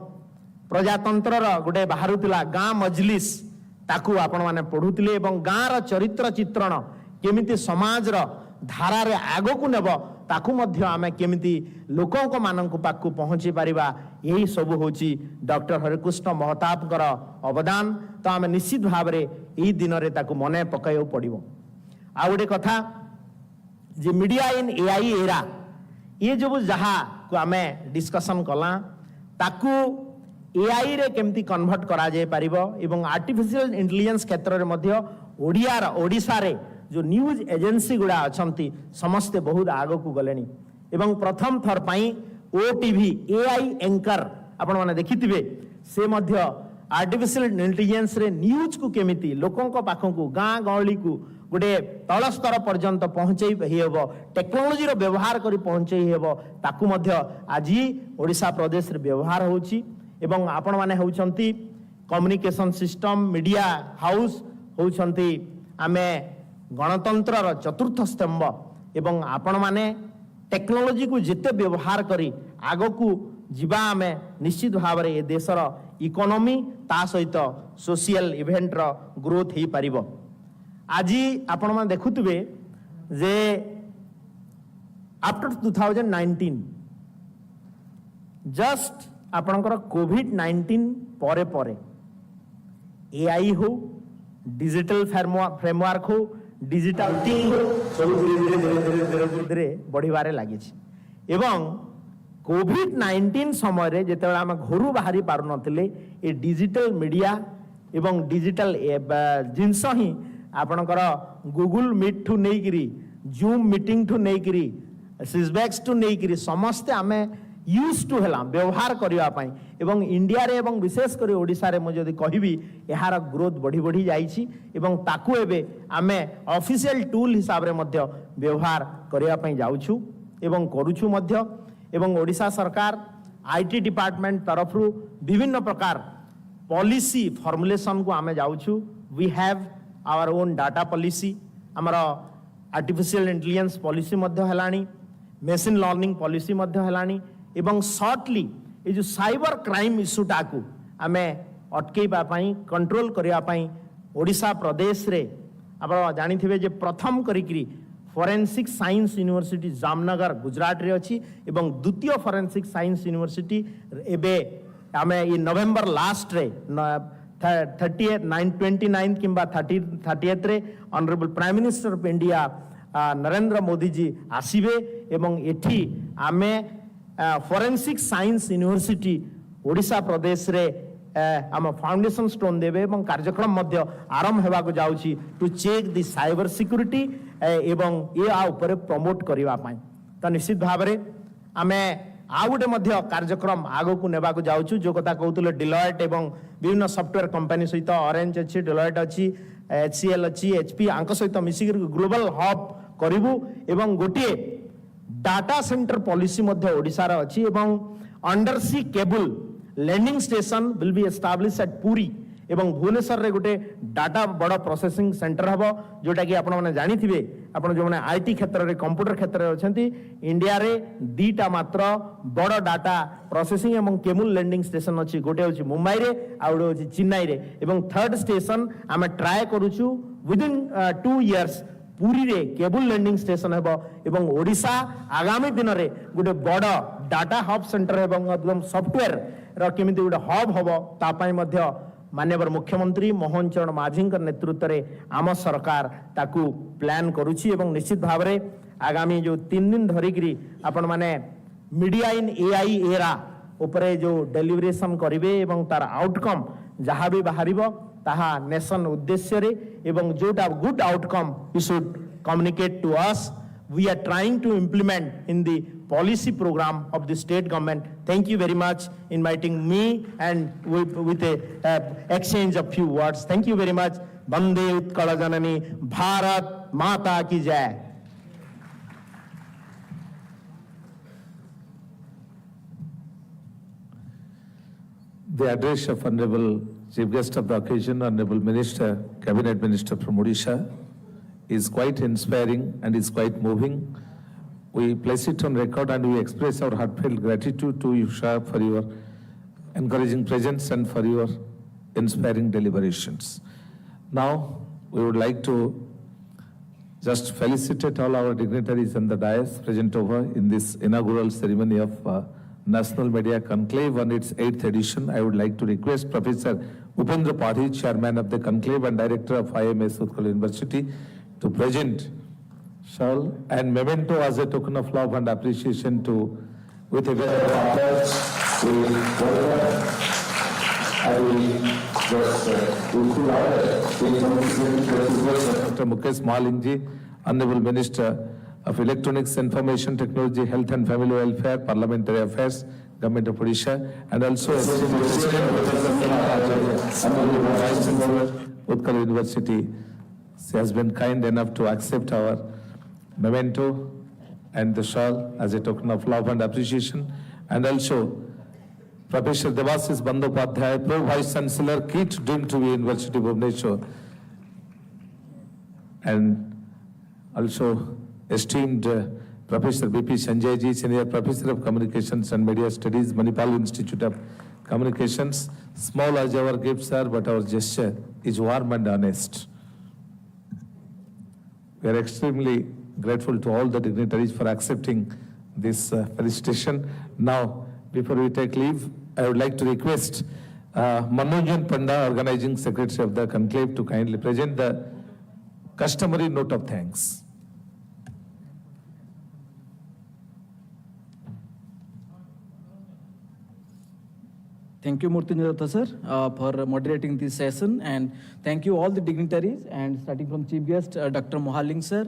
प्रजातंत्र गोटे बाहरुला गाँ मजलिस ताकू आपण माने पढ़ुतिले एवं गाँ र चरित्र चित्रण केमिति समाज र धारा रे आगो को नेब ताकू मध्य आमे केमिति लोकों को माननकु पाकू पहुंची पारिबा यही सब होची डॉक्टर हरिकृष्ण महताब कर अवदान तो आमे निश्चित भाव रे एही दिन रे ताकू मने पकायो पड़िबो। आ गोटे कथा जे मीडिया इन एआई एरा ये जो जहा को आमे डिस्कशन कला ताकू एआई रे केमती कन्वर्ट करा जाय पारिबो एवं आर्टिफिशियल इंटेलिजेंस क्षेत्र रे मध्य ओडिशा रे जो न्यूज एजेंसी गुड़ा अच्छी समस्ते बहुत आग को गले एवं प्रथम थर पाई ओटीवी एआई एंकर आपण माने देखिथिबे से मध्य आर्टिफिशियल इंटेलिजेंस रे न्यूज को केमिति लोकों को पाखों को गाँ गहली को गोटे तल स्तर पर्यंत पहुंचई हेबो टेक्नोलोजी रो व्यवहार करी पहुंचई हेबो ताकू मध्य आज ओडिशा प्रदेश रे व्यवहार होउची एवं आपण माने होउचंती कम्युनिकेशन सिस्टम मीडिया हाउस होउचंती आमे गणतंत्र चतुर्थ स्तंभ एवं आपण माने टेक्नोलोजी को जिते व्यवहार करी आगो को जीवा आमे निश्चित भाव रे ए देशर इकोनॉमी ता सहित सोशल इवेंट रो ग्रोथ ही पारिबो। आज आपण माने देखुतबे जे आफ्टर 2019 जस्ट आपणकर कोविड-19 परे परे एआई हो डिजिटल फ्रेमवर्क हो डिजिटल सब धीरे धीरे बढ़िबारे लागिछि एवं कोविड-19 समय रे जेतेबेला हम घर बाहरी पारु नथिले ए डिजिटल मीडिया एवं डिजिटल जिनस ही आपणकर गूगल मीट ठू नेकरी जूम मीटिंग ठू नेकरी सिसबैक्स टू नेकरी समस्ते आमे यूज टू हला व्यवहार करिया पई एवं इंडिया रे एवं विशेष करी ओडिसा रे म जदी कहिबी एहार ग्रोथ बढ़ी बढ़ी जाईछि एवं ताकू एबे आमे ऑफिशियल टूल हिसाब रे मध्य व्यवहार करिया पई जाउछु एवं करूछु मध्य एवं ओडिशा सरकार आईटी डिपार्टमेंट तरफ विभिन्न प्रकार पॉलिसी फॉर्मुलेशन को आमे जाउछु we have our own data policy आमर आर्टिफिशियल इंटेलिजेंस पॉलिसी मध्य हलानी मशीन लर्निंग पॉलिसी मध्य हलानी एवं शॉर्टली ये जो साइबर क्राइम इश्यूटा को आमे अटकेबा पई कंट्रोल करिया पई ओडिशा प्रदेश रे आप जानिथिबे जे प्रथम करिकरी forensic science university Jamnagar Gujarat रे अछि एवं द्वितीय फोरेंसिक साइंस यूनिवर्सिटी एबे आमे ई नवेम्बर लास्ट रे 29 किंबा 30th रे honourable prime minister of India Narendra Modi ji आसीबे एवं एठी आमे फोरेंसिक साइंस यूनिवर्सिटी ओडिशा प्रदेश रे आम फाउंडेशन स्टोन देवे एवं कार्यक्रम मध्य आरंभ हेबाको जाउछि to check the cyber security एवं ये आ ऊपर प्रमोट करबा पई त निश्चित भाव रे आमे आ गोटे मध्य कार्यक्रम आगो को नेबाको जाउछु जो कथा कहउतले डिलॉयट एवं विभिन्न सॉफ्टवेयर कंपनी सहित ऑरेंज अछि डिलॉयट अछि HCL अछि HP आंक सहित मिसिक ग्लोबल हब करिवु एवं गोटे डाटा सेंटर पॉलिसी मध्य ओडिसा रा अछि एवं under sea cable landing station will be establish at Puri एवं भुवनेश्वर रे गोटे डाटा बड़ प्रोसेसिंग सेंटर हबो जोटा कि आपण माने जानि थिबे आपण जो माने आईटी क्षेत्र रे कंप्यूटर क्षेत्र रे अछंती इंडिया रे दीटा मात्र बड़ डाटा प्रोसेसिंग एवं केबल लैंडिंग स्टेशन अछि गोटे होछि मुंबई रे आ गोटे होछि चेन्नई रे एवं थर्ड स्टेशन आमे ट्राई करूछु विद इन 2 इयर्स पुरी रे केबल लैंडिंग स्टेशन हेबो एवं ओडिशा आगामी दिन रे गोटे बड़ डाटा हब सेंटर एवं एकदम सॉफ्टवेयर रो केमिति गोटे हब हबो ता पई मध्य माननीय मुख्यमंत्री मोहन चरण माझी नेतृत्व में आम सरकार ताकू प्लान करुछि एवं निश्चित भाव में आगामी जो 3 दिन धरिकी आपण माने मीडिया इन एआई एरा उपरे जो डेलिब्रेशन करिवे एवं तार आउटकम जहाँ भी बाहरिबो ताहा नेशन उद्देश्य रे एवं जोटा good outcome you should communicate to us we are trying to implement in the policy program of the state government. Thank you very much inviting me and with a exchange of few words. Thank you very much. Bande Utkala Janani, Bharat Mata ki jai. The address of Honorable Chief Guest of the occasion, Honorable Minister, Cabinet Minister from Odisha, is quite inspiring and is quite moving. We place it on record and we express our heartfelt gratitude to you, sir, for your encouraging presence and for your inspiring deliberations. Now, we would like to just felicitate all our dignitaries and the dais present over in this inaugural ceremony of National Media Conclave on its 8th edition. I would like to request Professor Upendra Padhi, Chairman of the Conclave and Director of IMS Utkal University, to present shawl and memento as a token of love and appreciation to with a very Dr. Mukesh Malingji, Honorable Minister of Electronics, Information Technology, Health and Family Welfare, Parliamentary Affairs, Government of Odisha, and also Utkal University. She has been kind enough to accept our memento and the shawl as a token of love and appreciation. And also, Professor Devasis Bandyopadhyay, Pro Vice Chancellor, Kit Dream to be University of Bhubaneswar. And also, esteemed Professor B.P. Sanjay Ji, Senior Professor of Communications and Media Studies, Manipal Institute of Communications. Small as our gifts are, but our gesture is warm and honest. We are extremely grateful to all the dignitaries for accepting this felicitation. Now, before we take leave, I would like to request Manojan Panda, Organizing Secretary of the Conclave, to kindly present the customary note of thanks. Thank you, Murthyunjay sir, for moderating this session, and thank you all the dignitaries, and starting from Chief Guest, Dr. Mohaling sir,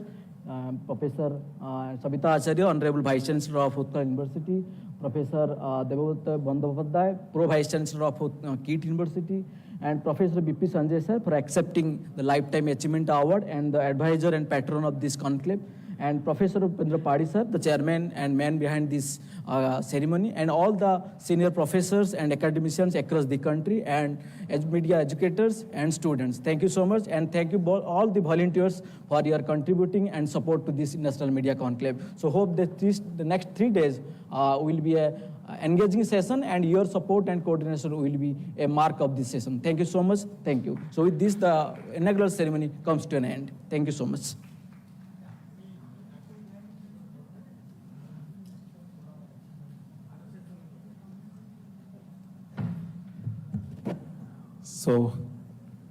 Professor Sabita Acharya, Honorable Vice Chancellor of Utkal University, Professor Devavrat Bandyopadhyay, Pro Vice Chancellor of KIT University, and Professor B.P. Sanjay sir for accepting the Lifetime Achievement Award and the advisor and patron of this conclave, and Professor Upendra Padhi sir, the chairman and man behind this ceremony, and all the senior professors and academicians across the country, and media educators and students. Thank you so much, and thank you all the volunteers for your contributing and support to this National Media Conclave. So hope that the next 3 days will be a engaging session, and your support and coordination will be a mark of this session. Thank you so much. Thank you. So with this, the inaugural ceremony comes to an end. Thank you so much. So,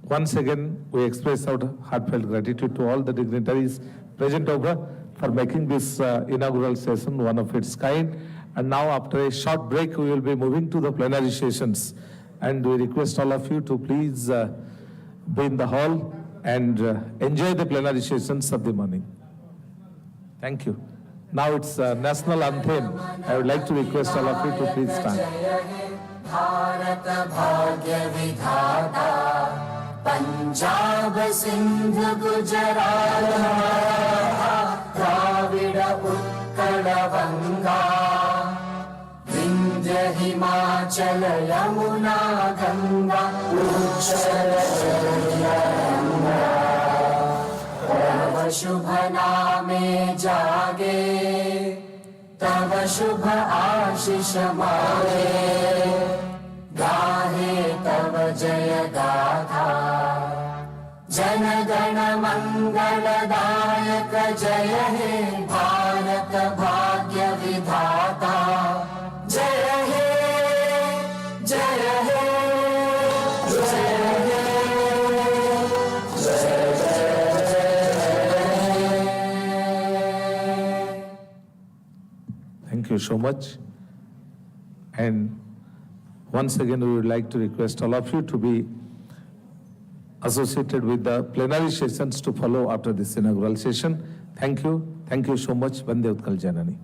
once again, we express our heartfelt gratitude to all the dignitaries present over for making this inaugural session one of its kind. And now, after a short break, we will be moving to the plenary sessions. And we request all of you to please be in the hall and enjoy the plenary sessions of the morning. Thank you. Now it's national anthem. I would like to request all of you to please stand. Bharat भाग्य विधाता पंजाब सिंध गुजरात द्राविड उत्कल गंगा विंध्य हिमाचल यमुना गंगा उच्चल जलयंगा तव शुभ नामे जागे तव शुभ आशीष मागे गाहे तव जय गाथा जन गण मंगलदायक जय हे भारत भाग्य विधाता जय हे जय हे जय हे जय जय। Thank you so much. And once again, we would like to request all of you to be associated with the plenary sessions to follow after this inaugural session. Thank you. Thank you so much. Vande Utkal Janani.